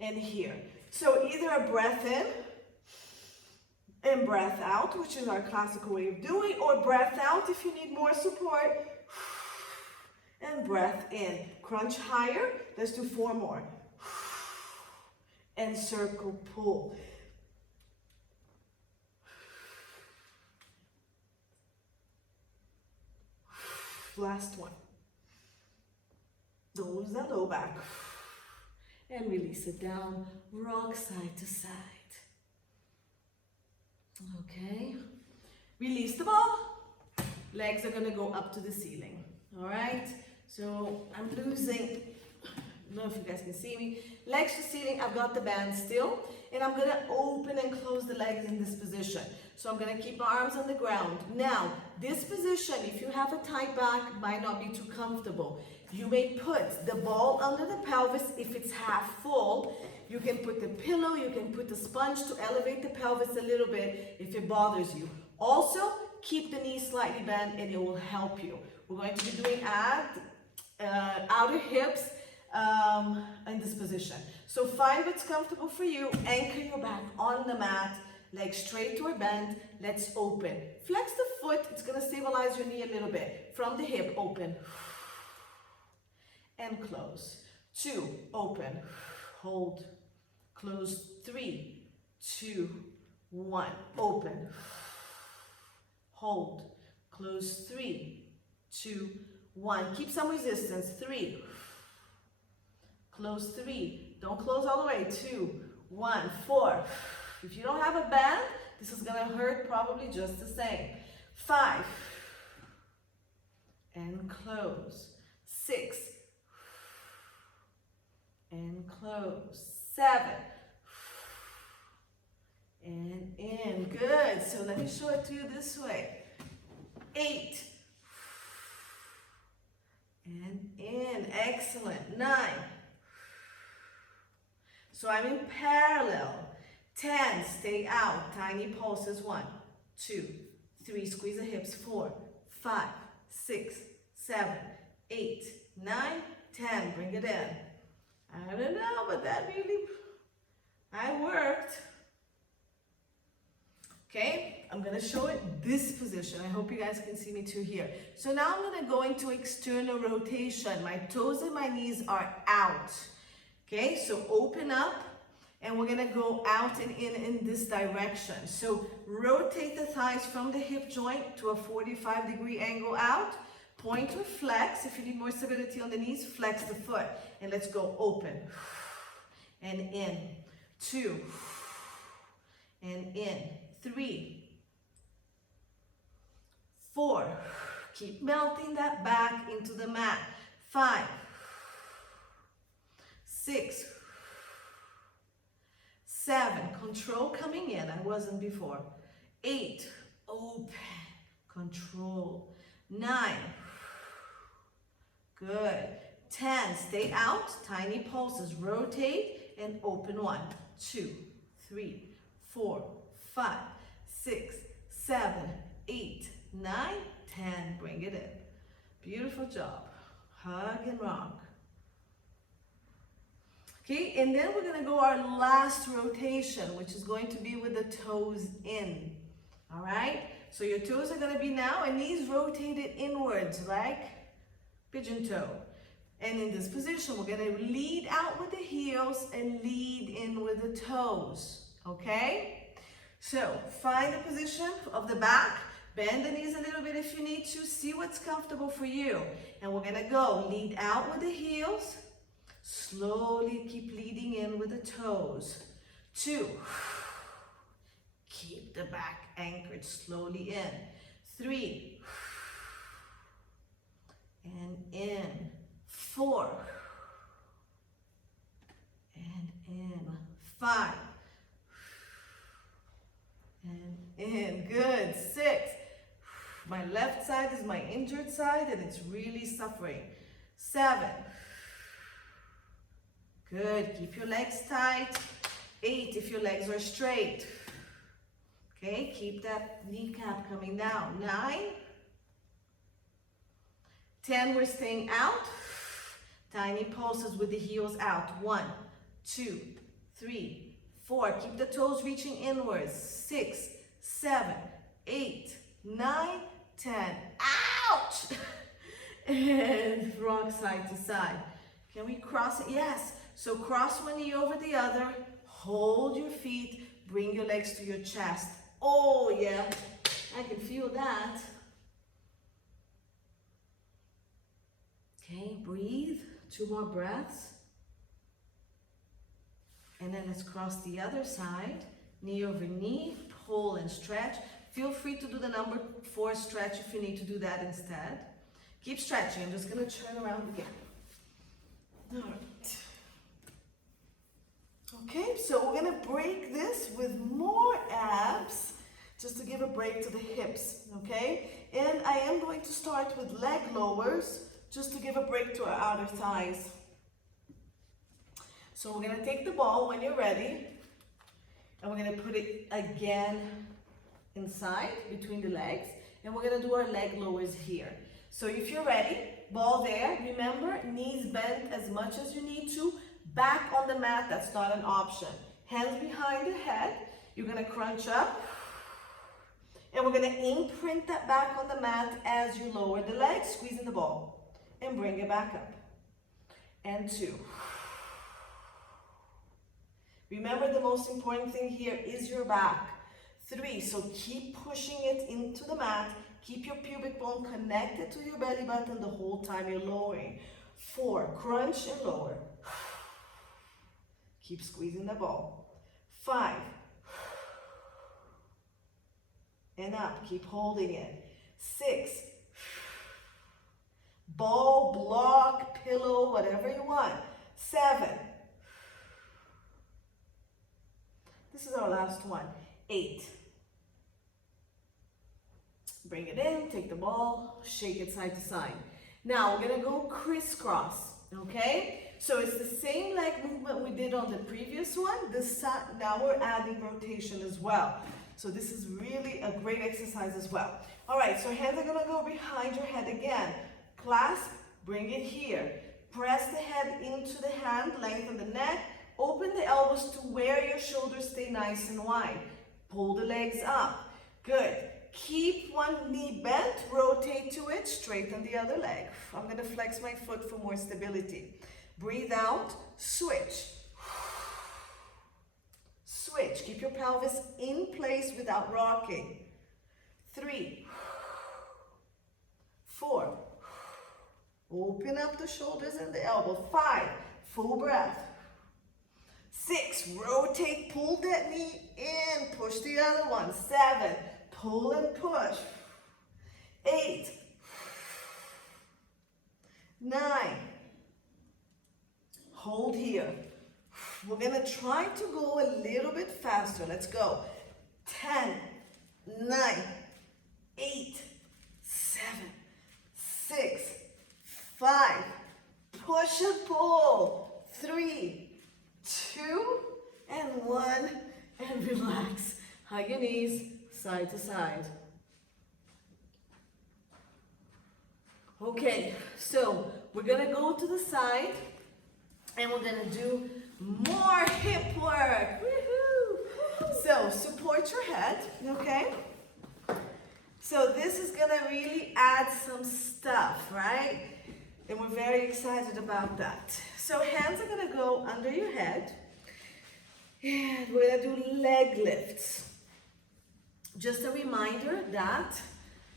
and here. So either a breath in and breath out, which is our classical way of doing, or breath out if you need more support, and breath in. Crunch higher, let's do 4 more. And circle, pull. Last one. Don't lose that low back. And release it down, rock side to side. Okay. Release the ball. Legs are gonna go up to the ceiling. All right. So I'm losing, I don't know if you guys can see me. Legs to ceiling, I've got the band still. And I'm gonna open and close the legs in this position. So I'm gonna keep my arms on the ground. Now, this position, if you have a tight back, might not be too comfortable. You may put the ball under the pelvis if it's half full. You can put the pillow, you can put the sponge to elevate the pelvis a little bit if it bothers you. Also, keep the knees slightly bent and it will help you. We're going to be doing outer hips in this position. So find what's comfortable for you. Anchor your back on the mat, legs straight or bent. Let's open. Flex the foot. It's going to stabilize your knee a little bit. From the hip, open. And close. 2, open. Hold. Close. 3, 2, 1. Open. Hold. Close. 3, 2, 1. Keep some resistance. 3. Close. 3. Don't close all the way. 2, 1. 4. If you don't have a band, this is gonna hurt probably just the same. 5. And close. 6. And close. 7. And in. Good. So let me show it to you this way. 8. And in. Excellent. 9. So I'm in parallel. 10. Stay out. Tiny pulses. 1, 2, 3. Squeeze the hips. 4, 5, 6, 7, 8, 9, 10. Bring it in. I don't know, but that really, I worked. Okay, I'm gonna show it this position. I hope you guys can see me too here. So now I'm gonna go into external rotation. My toes and my knees are out. Okay, so open up and we're gonna go out and in this direction. So rotate the thighs from the hip joint to a 45-degree angle out. Point or flex. If you need more stability on the knees, flex the foot. And let's go open. And in. 2. And in. 3. 4. Keep melting that back into the mat. 5. 6. 7. Control coming in. I wasn't before. 8. Open. Control. 9. Good. 10, stay out, tiny pulses, rotate and open. 1, 2, 3, 4, 5, 6, 7, 8, 9, 10. Bring it in. Beautiful job. Hug and rock. Okay, and then we're gonna go our last rotation, which is going to be with the toes in. All right, so your toes are gonna be now and knees rotated inwards like pigeon toe. And in this position, we're gonna lead out with the heels and lead in with the toes, okay? So find the position of the back, bend the knees a little bit if you need to, see what's comfortable for you. And we're gonna go lead out with the heels, slowly keep leading in with the toes. 2, keep the back anchored slowly in. 3, and in. 4, and in. 5, and in. Good. 6. My left side is my injured side and it's really suffering. 7. Good. Keep your legs tight. 8 if your legs are straight. Okay, keep that kneecap coming down. 9. 10, we're staying out. Tiny pulses with the heels out. 1, 2, 3, 4. Keep the toes reaching inwards. 6, 7, 8, 9, 10. Ouch! And rock side to side. Can we cross it? Yes. So cross one knee over the other. Hold your feet. Bring your legs to your chest. Oh yeah, I can feel that. Okay, breathe. 2 more breaths. And then let's cross the other side. Knee over knee, pull and stretch. Feel free to do the number 4 stretch if you need to do that instead. Keep stretching. I'm just going to turn around again. All right. Okay, so we're going to break this with more abs, just to give a break to the hips, okay? And I am going to start with leg lowers, just to give a break to our outer thighs. So we're gonna take the ball when you're ready, and we're gonna put it again inside between the legs, and we're gonna do our leg lowers here. So if you're ready, ball there. Remember, knees bent as much as you need to. Back on the mat, that's not an option. Hands behind the head. You're gonna crunch up, and we're gonna imprint that back on the mat as you lower the legs, squeezing the ball. And bring it back up. And 2. Remember, the most important thing here is your back. 3, so keep pushing it into the mat. Keep your pubic bone connected to your belly button the whole time you're lowering. 4, crunch and lower. Keep squeezing the ball. 5, and up, keep holding it. 6, ball, block, pillow, whatever you want. 7. This is our last one. 8. Bring it in, take the ball, shake it side to side. Now we're gonna go crisscross, okay? So it's the same leg movement we did on the previous one. Now we're adding rotation as well. So this is really a great exercise as well. All right, so hands are gonna go behind your head again. Clasp, bring it here. Press the head into the hand, lengthen the neck, open the elbows to where your shoulders stay nice and wide. Pull the legs up. Good. Keep one knee bent, rotate to it, straighten the other leg. I'm going to flex my foot for more stability. Breathe out, switch. Switch. Keep your pelvis in place without rocking. 3, 4. Open up the shoulders and the elbow. 5, full breath. 6, rotate, pull that knee in, push the other one. 7, pull and push. 8, 9, hold here. We're gonna try to go a little bit faster. Let's go. 10, 9, 8, 7, 6, 5, push and pull, 3, 2, and 1, and relax. Hug your knees, side to side. Okay, so we're gonna go to the side, and we're gonna do more hip work. Woohoo! So support your head, okay? So this is gonna really add some stuff, right? And we're very excited about that. So hands are gonna go under your head, and we're gonna do leg lifts. Just a reminder that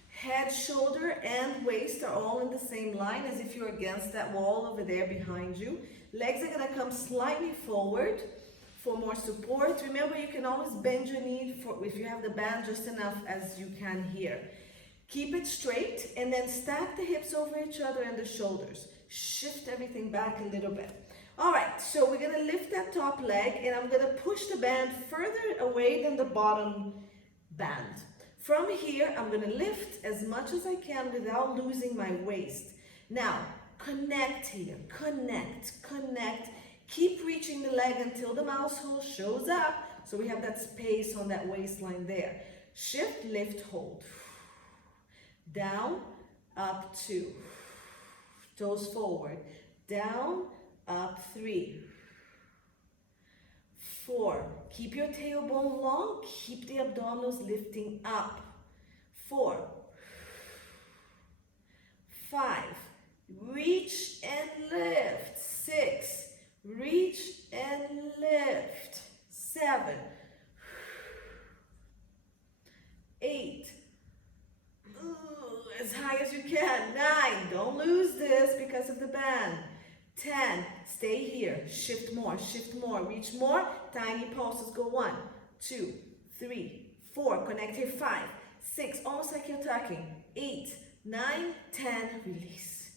head, shoulder, and waist are all in the same line, as if you're against that wall over there behind you. Legs are gonna come slightly forward for more support. Remember, you can always bend your knee if you have the band just enough as you can here. Keep it straight, and then stack the hips over each other and the shoulders. Shift everything back a little bit. All right, so we're gonna lift that top leg, and I'm gonna push the band further away than the bottom band. From here, I'm gonna lift as much as I can without losing my waist. Now, connect here, connect. Keep reaching the leg until the mouse hole shows up, so we have that space on that waistline there. Shift, lift, hold. Down, up, 2. Toes forward. Down, up, 3. 4. Keep your tailbone long. Keep the abdominals lifting up. 4. 5. Reach and lift. 6. Reach and lift. 7. 8. As high as you can. 9. Don't lose this because of the band. 10. Stay here. Shift more. Reach more. Tiny pulses. Go 1, 2, 3, 4. Connect here. 5, 6. Almost like you're tucking. 8, 9, 10. Release.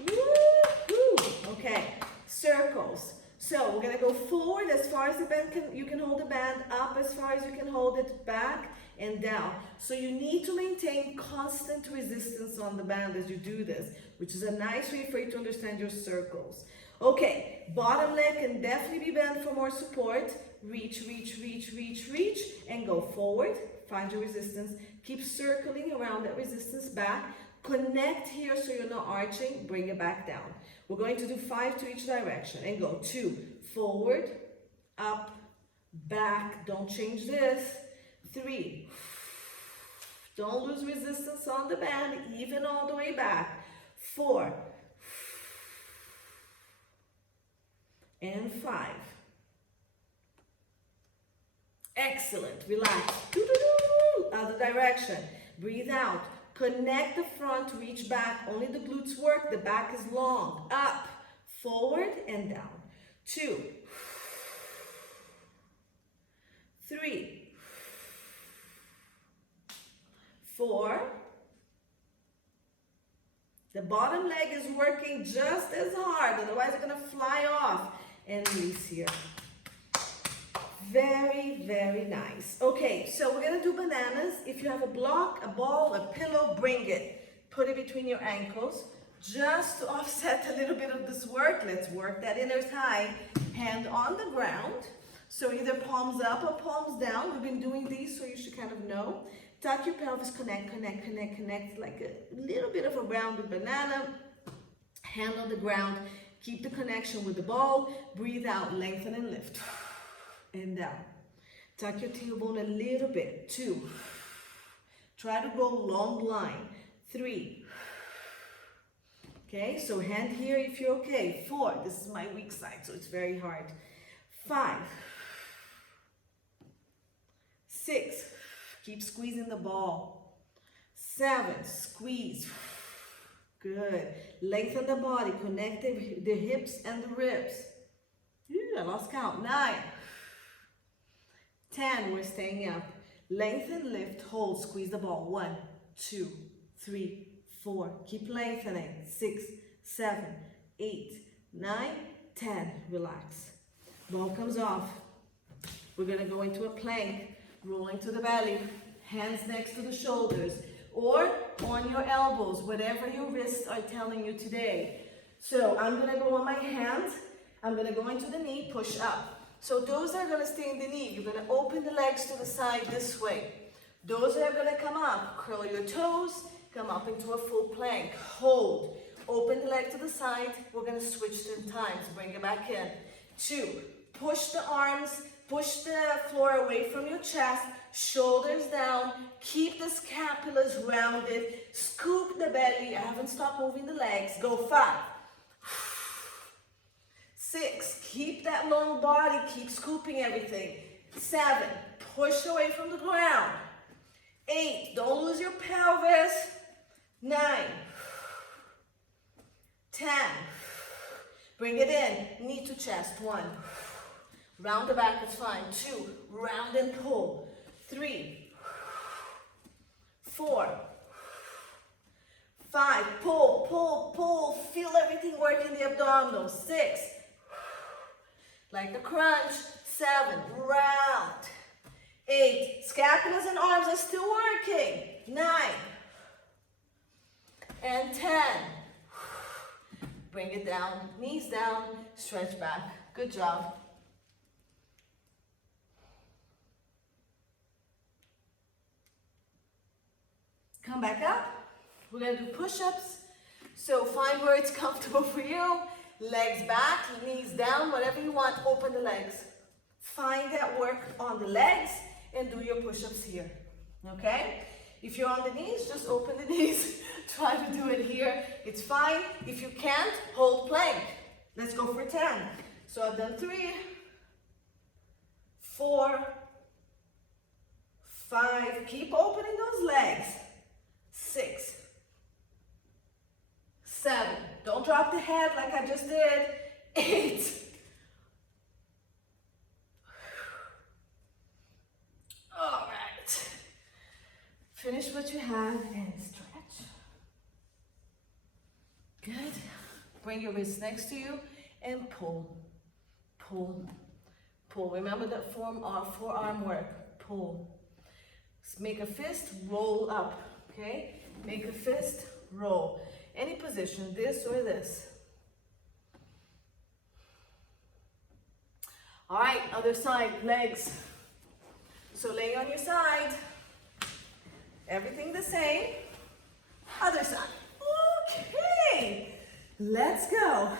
Woo-hoo. Okay. Circles. So we're gonna go forward as far as the band you can hold the band, up as far as you can hold it, back and down. So you need to maintain constant resistance on the band as you do this, which is a nice way for you to understand your circles. Okay, bottom leg can definitely be bent for more support. Reach, and go forward. Find your resistance. Keep circling around that resistance back. Connect here so you're not arching. Bring it back down. We're going to do 5 to each direction and go 2, forward, up, back. Don't change this. 3, don't lose resistance on the band, even all the way back. 4, and 5. Excellent. Relax. Other direction. Breathe out. Connect the front, reach back. Only the glutes work. The back is long. Up, forward, and down. 2, 3, 4. The bottom leg is working just as hard, otherwise you're gonna fly off. And release here. Very, very nice. Okay, so we're gonna do bananas. If you have a block, a ball, a pillow, bring it. Put it between your ankles. Just to offset a little bit of this work, let's work that inner thigh. Hand on the ground. So either palms up or palms down. We've been doing these so you should kind of know. Tuck your pelvis, connect, like a little bit of a rounded banana. Hand on the ground. Keep the connection with the ball. Breathe out, lengthen and lift. And down. Tuck your tailbone a little bit. 2. Try to go long line. 3. Okay, so hand here if you're okay. 4. This is my weak side, so it's very hard. 5. 6. Keep squeezing the ball. 7. Squeeze. Good. Lengthen the body. Connect the hips and the ribs. I lost count. 9. 10. We're staying up. Lengthen, lift, hold. Squeeze the ball. 1, 2, 3, 4. Keep lengthening. 6, 7, 8, 9, 10. Relax. Ball comes off. We're going to go into a plank. Rolling to the belly. Hands next to the shoulders. or on your elbows, whatever your wrists are telling you today. So I'm gonna go on my hands, I'm gonna go into the knee, push up. So those are gonna stay in the knee. You're gonna open the legs to the side this way. Those are gonna come up, curl your toes, come up into a full plank, hold. Open the leg to the side, we're gonna switch 10 times, bring it back in. 2, push the arms, push the floor away from your chest, shoulders down, keep the scapulas rounded, scoop the belly, I haven't stopped moving the legs, go 5. 6, keep that long body, keep scooping everything. 7, push away from the ground. 8, don't lose your pelvis. 9, 10, bring it in, knee to chest. 1, round the back, it's fine. 2, round and pull. 3, 4, 5, pull, pull, pull, feel everything work in the abdominals. 6, like the crunch. 7, round. 8, scapulas and arms are still working. 9, and 10. Bring it down, knees down, stretch back. Good job. Come back up. We're gonna do push-ups. So find where it's comfortable for you. Legs back, knees down, whatever you want, open the legs. Find that work on the legs and do your push-ups here, okay? If you're on the knees, just open the knees. Try to do it here, it's fine. If you can't, hold plank. Let's go for 10. So I've done 3, 4, 5, keep opening those legs. 6, 7, don't drop the head like I just did. 8, all right. Finish what you have and stretch. Good. Bring your wrists next to you and pull, pull, pull. Remember that forearm work. Pull. Make a fist, roll up. Okay? Make a fist, roll. Any position, this or this. All right, other side, legs. So lay on your side. Everything the same. Other side. Okay. Let's go.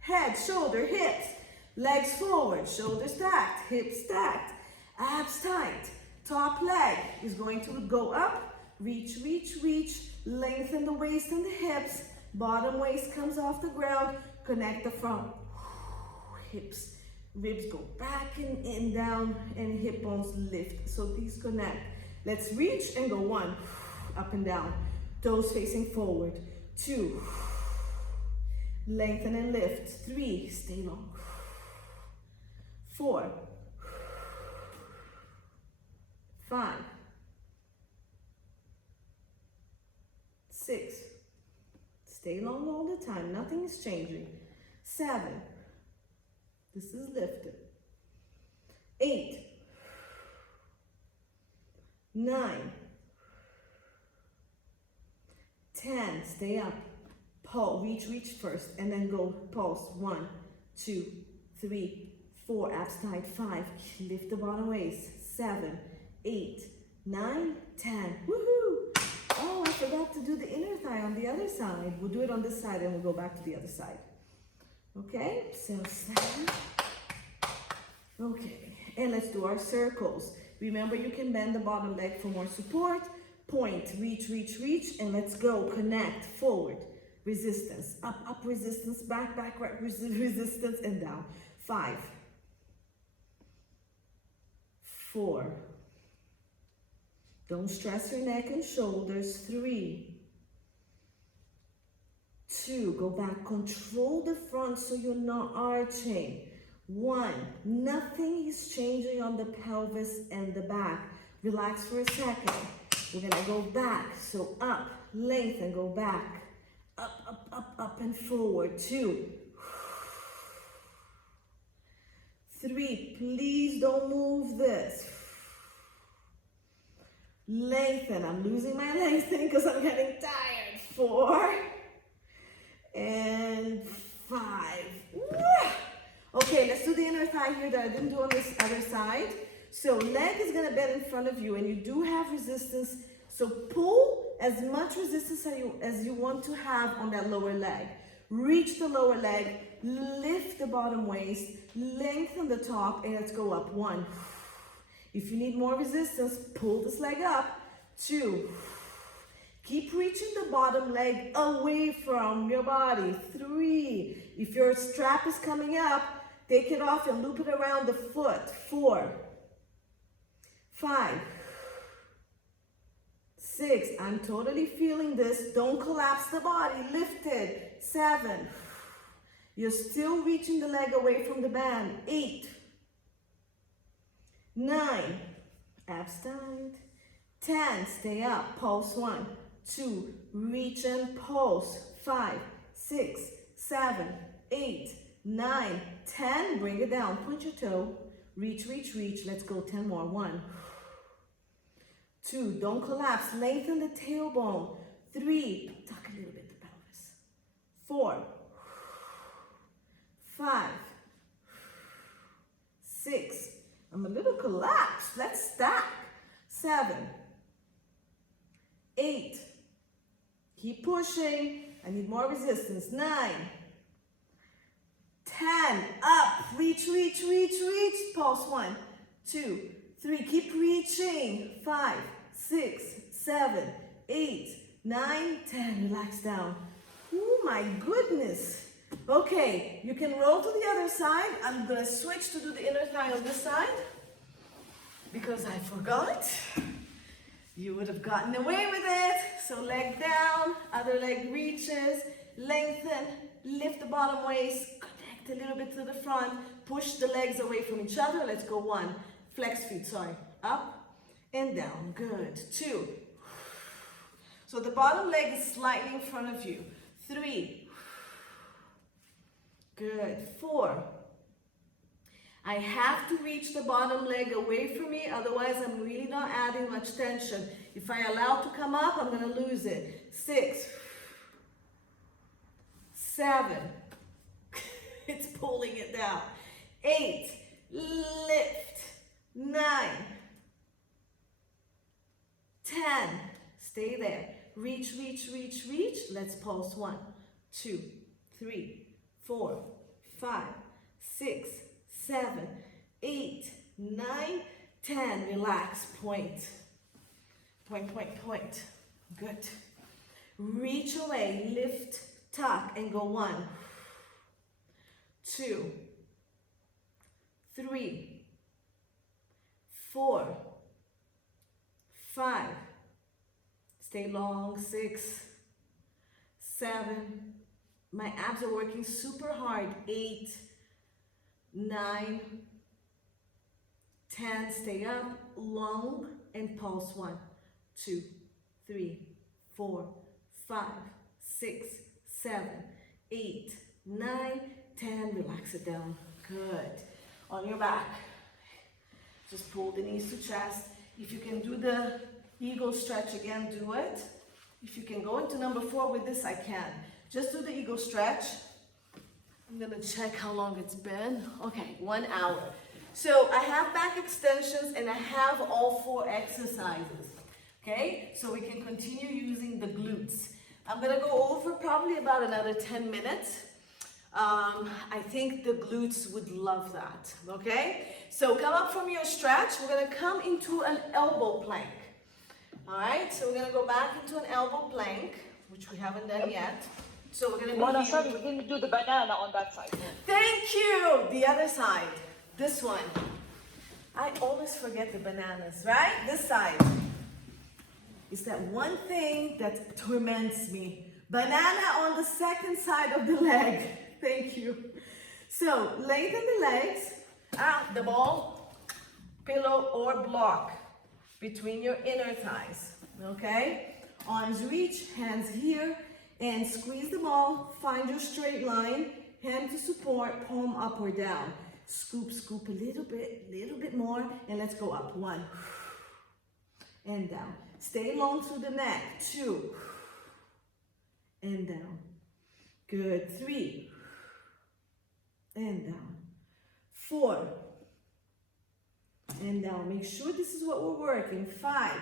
Head, shoulder, hips. Legs forward, shoulders stacked, hips stacked. Abs tight. Top leg is going to go up. Reach, reach, reach. Lengthen the waist and the hips. Bottom waist comes off the ground. Connect the front. Hips. Ribs go back and down, and hip bones lift. So these connect. Let's reach and go. 1, up and down. Toes facing forward. 2, lengthen and lift. 3, stay long. 4, 5, 6, stay long all the time. Nothing is changing. 7, this is lifted. 8, 9, 10, stay up. Pulse, reach first, and then go pulse. 1, 2, 3, 4, abs tight. 5, lift the bottom waist. 7, 8, 9, 10. Woohoo! Oh, I forgot to do the inner thigh on the other side. We'll do it on this side and we'll go back to the other side. Okay, so 7. Okay, and let's do our circles. Remember, you can bend the bottom leg for more support. Point, reach, reach, reach, and let's go. Connect, forward, resistance, up, resistance, back, right, resistance, and down. 5, 4, don't stress your neck and shoulders. 3, 2, go back, control the front so you're not arching. 1, nothing is changing on the pelvis and the back. Relax for a second. We're gonna go back, so up, lengthen, go back. Up and forward. 2, 3, please don't move this. lengthen. I'm losing my lengthening because I'm getting tired. 4 and 5. Okay, let's do the inner thigh here that I didn't do on this other side. So leg is gonna bend in front of you, and you do have resistance. So pull as much resistance as you want to have on that lower leg. Reach the lower leg, lift the bottom waist, lengthen the top, and let's go up. 1. If you need more resistance, pull this leg up. 2. Keep reaching the bottom leg away from your body. 3. If your strap is coming up, take it off and loop it around the foot. 4. 5. 6. I'm totally feeling this. Don't collapse the body. Lift it. 7. You're still reaching the leg away from the band. 8. 9. Abs tight. 10. Stay up. Pulse. 1, 2. Reach and pulse. 5, 6, 7, 8, 9, 10. Bring it down. Point your toe. Reach, reach, reach. Let's go 10 more. 1, 2. Don't collapse. Lengthen the tailbone. 3. Tuck a little bit the pelvis. 4, 5, 6. I'm a little collapsed. Let's stack. 7, 8. Keep pushing. I need more resistance. 9, 10. Up. Reach, reach, reach, reach. Pulse. 1, 2, 3. Keep reaching. 5, 6, 7, 8, 9, 10. Relax down. Oh my goodness. Okay, you can roll to the other side. I'm gonna switch to do the inner thigh on this side because I forgot. You would have gotten away with it. So leg down, other leg reaches, lengthen, lift the bottom waist, connect a little bit to the front, push the legs away from each other. Let's go. 1, flex feet, sorry, up and down. Good. 2. So the bottom leg is slightly in front of you. 3. Good. 4. I have to reach the bottom leg away from me, otherwise I'm really not adding much tension. If I allow it to come up, I'm going to lose it. 6. 7. It's pulling it down. 8. Lift. 9. 10. Stay there. Reach, reach, reach, reach. Let's pulse. 1, 2, 3, 4, 5, 6, 7, 8, 9, 10. Relax. Point. Point, point, point. Good. Reach away. Lift, tuck, and go. 1, 2, 3, 4, 5. Stay long. 6, 7. My abs are working super hard. 8, 9, 10. Stay up, long, and pulse. 1, 2, 3, 4, 5, 6, 7, 8, 9, 10. Relax it down. Good. On your back. Just pull the knees to chest. If you can do the eagle stretch again, do it. If you can go into number 4 with this, I can. Just do the eagle stretch. I'm gonna check how long it's been. Okay, 1 hour. So I have back extensions and I have all 4 exercises. Okay, so we can continue using the glutes. I'm gonna go over probably about another 10 minutes. I think the glutes would love that. Okay, so come up from your stretch. We're gonna come into an elbow plank. All right, so we're gonna go back into an elbow plank, which we haven't done yet. So we're gonna Mona, sorry, we didn't do the banana on that side. Thank you. The other side. This one. I always forget the bananas, right? This side. It's that one thing that torments me. Banana on the second side of the leg. Thank you. So lengthen the legs. The ball, pillow, or block between your inner thighs. Okay? Arms reach, hands here, and squeeze the ball. Find your straight line. Hand to support, palm up or down. Scoop, scoop a little bit more, and let's go up. 1, and down. Stay long through the neck. 2, and down. Good. 3, and down. 4, and down. Make sure this is what we're working. 5.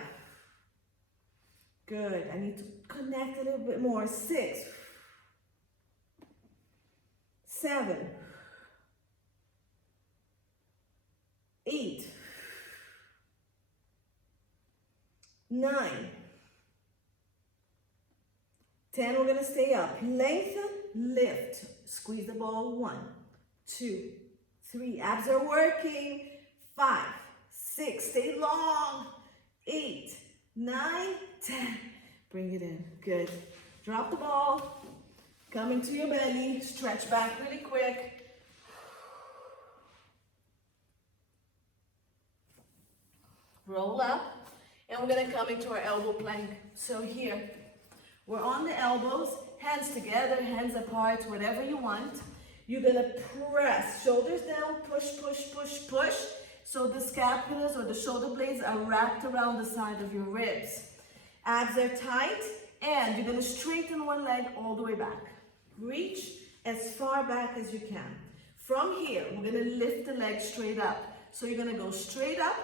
Good. I need to connect a little bit more. 6, 7, 8, 9, 10. We're going to stay up. Lengthen, lift. Squeeze the ball. 1, 2, 3. Abs are working. 5, 6. Stay long. 8, 9, 10. Bring it in. Good. Drop the ball. Come into your belly. Stretch back really quick. Roll up. And we're going to come into our elbow plank. So here, we're on the elbows, hands together, hands apart, whatever you want. You're going to press, shoulders down, push, push, push, push. So the scapulas or the shoulder blades are wrapped around the side of your ribs. Abs are tight, and you're going to straighten one leg all the way back. Reach as far back as you can. From here, we're going to lift the leg straight up. So you're going to go straight up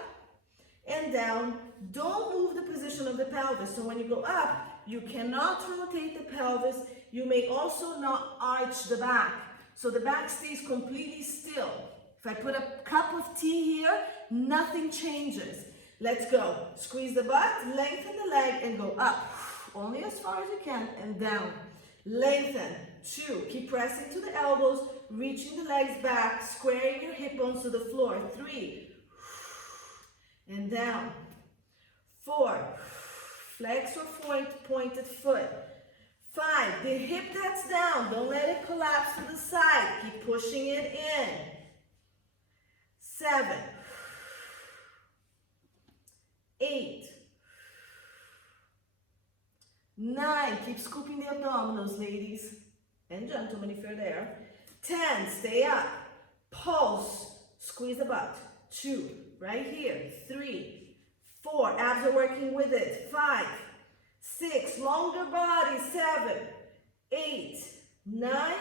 and down. Don't move the position of the pelvis. So when you go up, you cannot rotate the pelvis. You may also not arch the back. So the back stays completely still. If I put a cup of tea here, nothing changes. Let's go. Squeeze the butt, lengthen the leg, and go up. Only as far as you can, and down. Lengthen. 2. Keep pressing to the elbows, reaching the legs back, squaring your hip bones to the floor. 3. And down. 4. Flex or pointed foot. 5. The hip that's down, don't let it collapse to the side. Keep pushing it in. 7. 8. 9. Keep scooping the abdominals, ladies and gentlemen, if you're there. 10. Stay up. Pulse. Squeeze the butt. 2. Right here. 3. 4. Abs are working with it. 5. 6. Longer body. 7. 8. 9.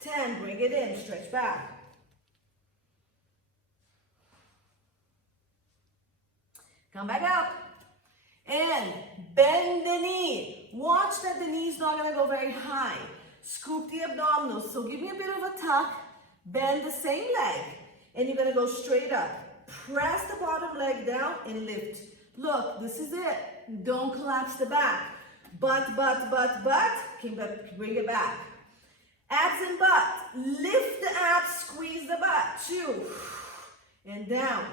10. Bring it in. Stretch back. Come back up. And bend the knee. Watch that the knee's not going to go very high. Scoop the abdominals. So give me a bit of a tuck. Bend the same leg. And you're going to go straight up. Press the bottom leg down and lift. Look, this is it. Don't collapse the back. Butt. Bring it back. Abs and butt. Lift the abs, squeeze the butt. 2. And down.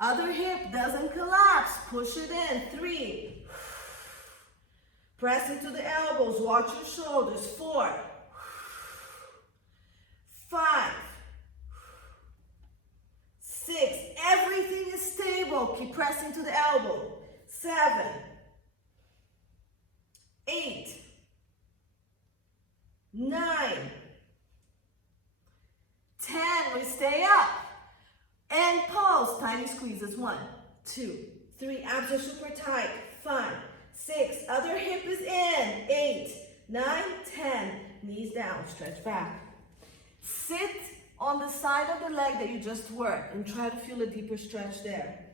Other hip doesn't collapse. Push it in. 3. Press into the elbows. Watch your shoulders. 4. 5. 6. Everything is stable. Keep pressing to the elbow. 7. 8. 9. 10. We stay up. And pulse. Tiny squeezes. 1, 2, 3. Abs are super tight. 5, 6. Other hip is in. 8, 9, 10. Knees down. Stretch back. Sit on the side of the leg that you just worked and try to feel a deeper stretch there.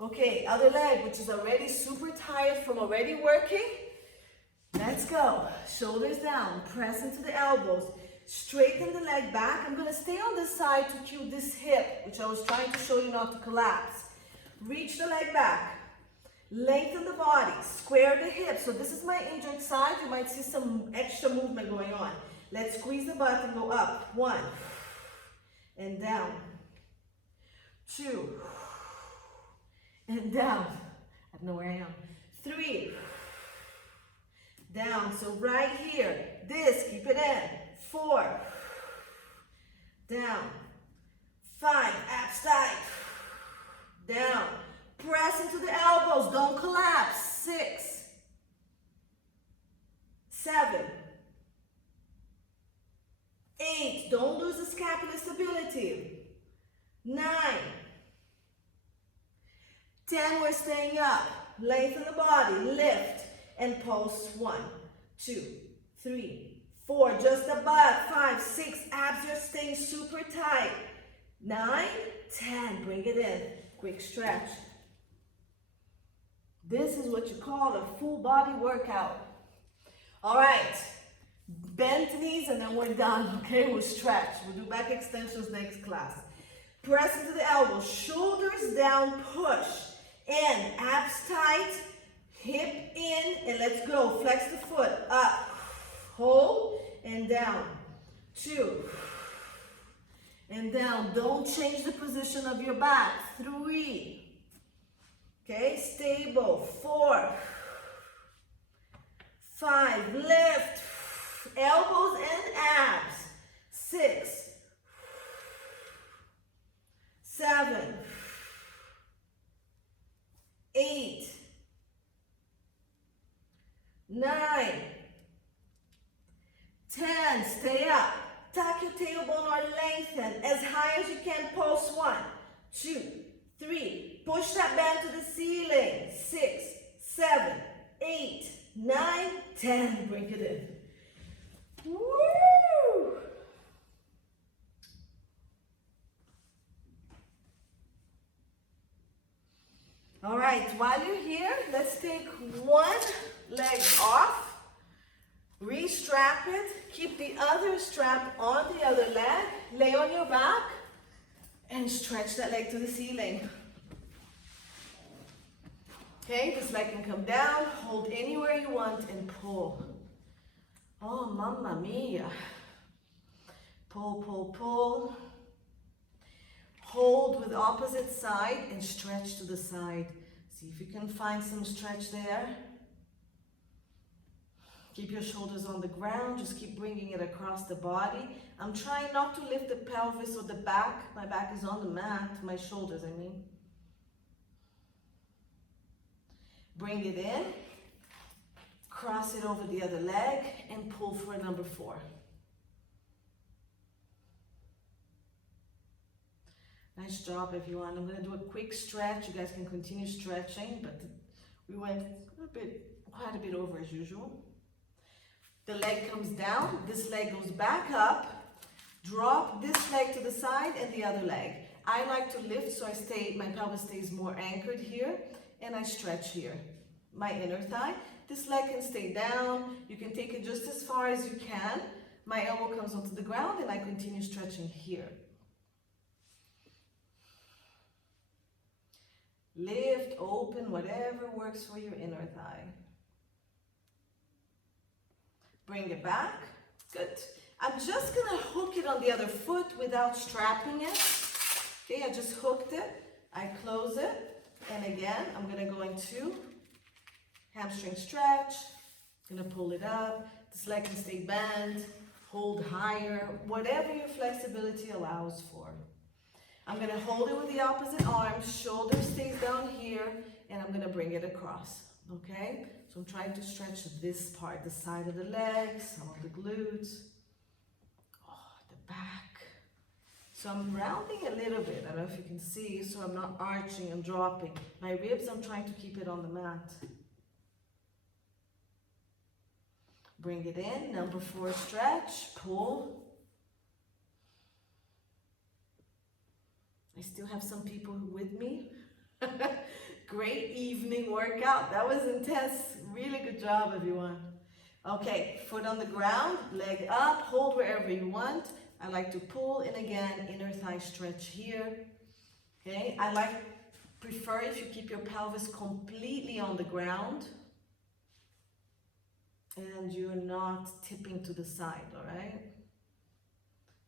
Okay, other leg, which is already super tired from already working. Let's go. Shoulders down. Press into the elbows. Straighten the leg back. I'm going to stay on this side to cue this hip, which I was trying to show you not to collapse. Reach the leg back. Lengthen the body. Square the hips. So this is my injured side. You might see some extra movement going on. Let's squeeze the butt and go up. 1. And down. 2. And down. I don't know where I am. 3. Down. So right here. This. Keep it in. 4. Down. 5. Abs tight. Down. Press into the elbows. Don't collapse. 6. 7. 8. 8. Don't lose the scapular stability. 9. 10. We're staying up. Lengthen the body. Lift and pulse. 1, 2, 3, 4. Just the butt. 5, 6. Abs are staying super tight. 9, 10. Bring it in. Quick stretch. This is what you call a full body workout. All right. Bend knees and then we're done. Okay, we'll stretch. We'll do back extensions next class. Press into the elbows. Shoulders down, push. In. Abs tight. Hip in. And let's go. Flex the foot. Up. Hold. And down. 2. And down. Don't change the position of your back. 3. Okay, stable. 4. 5. Lift. Elbows and abs. 6. 7. 8. 9. 10. Stay up. Tuck your tailbone or lengthen as high as you can. Pulse. 1, 2, 3. Push that band to the ceiling. 6, 7, 8, 9, 10. Bring it in. Woo! All right, while you're here, let's take one leg off, re-strap it, keep the other strap on the other leg, lay on your back, and stretch that leg to the ceiling. Okay, this leg can come down, hold anywhere you want, and pull. Oh, mamma mia. Pull, pull, pull. Hold with opposite side and stretch to the side. See if you can find some stretch there. Keep your shoulders on the ground. Just keep bringing it across the body. I'm trying not to lift the pelvis or the back. My back is on the mat. My shoulders, I mean. Bring it in. Cross it over the other leg and pull for a number 4. Nice job, everyone. I'm going to do a quick stretch. You guys can continue stretching, but we went quite a bit over as usual. The leg comes down. This leg goes back up. Drop this leg to the side and the other leg. I like to lift so my pelvis stays more anchored here, and I stretch here. My inner thigh. This leg can stay down. You can take it just as far as you can. My elbow comes onto the ground and I continue stretching here. Lift, open, whatever works for your inner thigh. Bring it back. Good. I'm just gonna hook it on the other foot without strapping it. Okay, I just hooked it. I close it. And again, I'm gonna go into hamstring stretch. Gonna pull it up. This leg can stay bent, hold higher, whatever your flexibility allows for. I'm gonna hold it with the opposite arm, shoulder stays down here, and I'm gonna bring it across, okay? So I'm trying to stretch this part, the side of the legs, some of the glutes, the back. So I'm rounding a little bit, I don't know if you can see, so I'm not arching and dropping. My ribs, I'm trying to keep it on the mat. Bring it in, number 4 stretch, pull. I still have some people with me. Great evening workout. That was intense. Really good job, everyone. Okay, foot on the ground, leg up, hold wherever you want. I like to pull, and again, inner thigh stretch here. Okay, I prefer if you keep your pelvis completely on the ground and you're not tipping to the side, all right?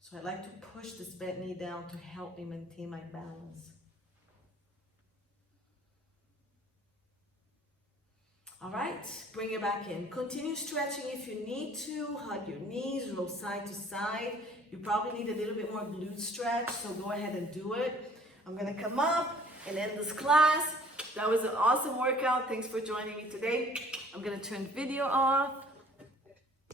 So I like to push this bent knee down to help me maintain my balance. All right, bring it back in. Continue stretching if you need to. Hug your knees, roll side to side. You probably need a little bit more glute stretch, so go ahead and do it. I'm gonna come up and end this class. That was an awesome workout. Thanks for joining me today. I'm gonna turn video off.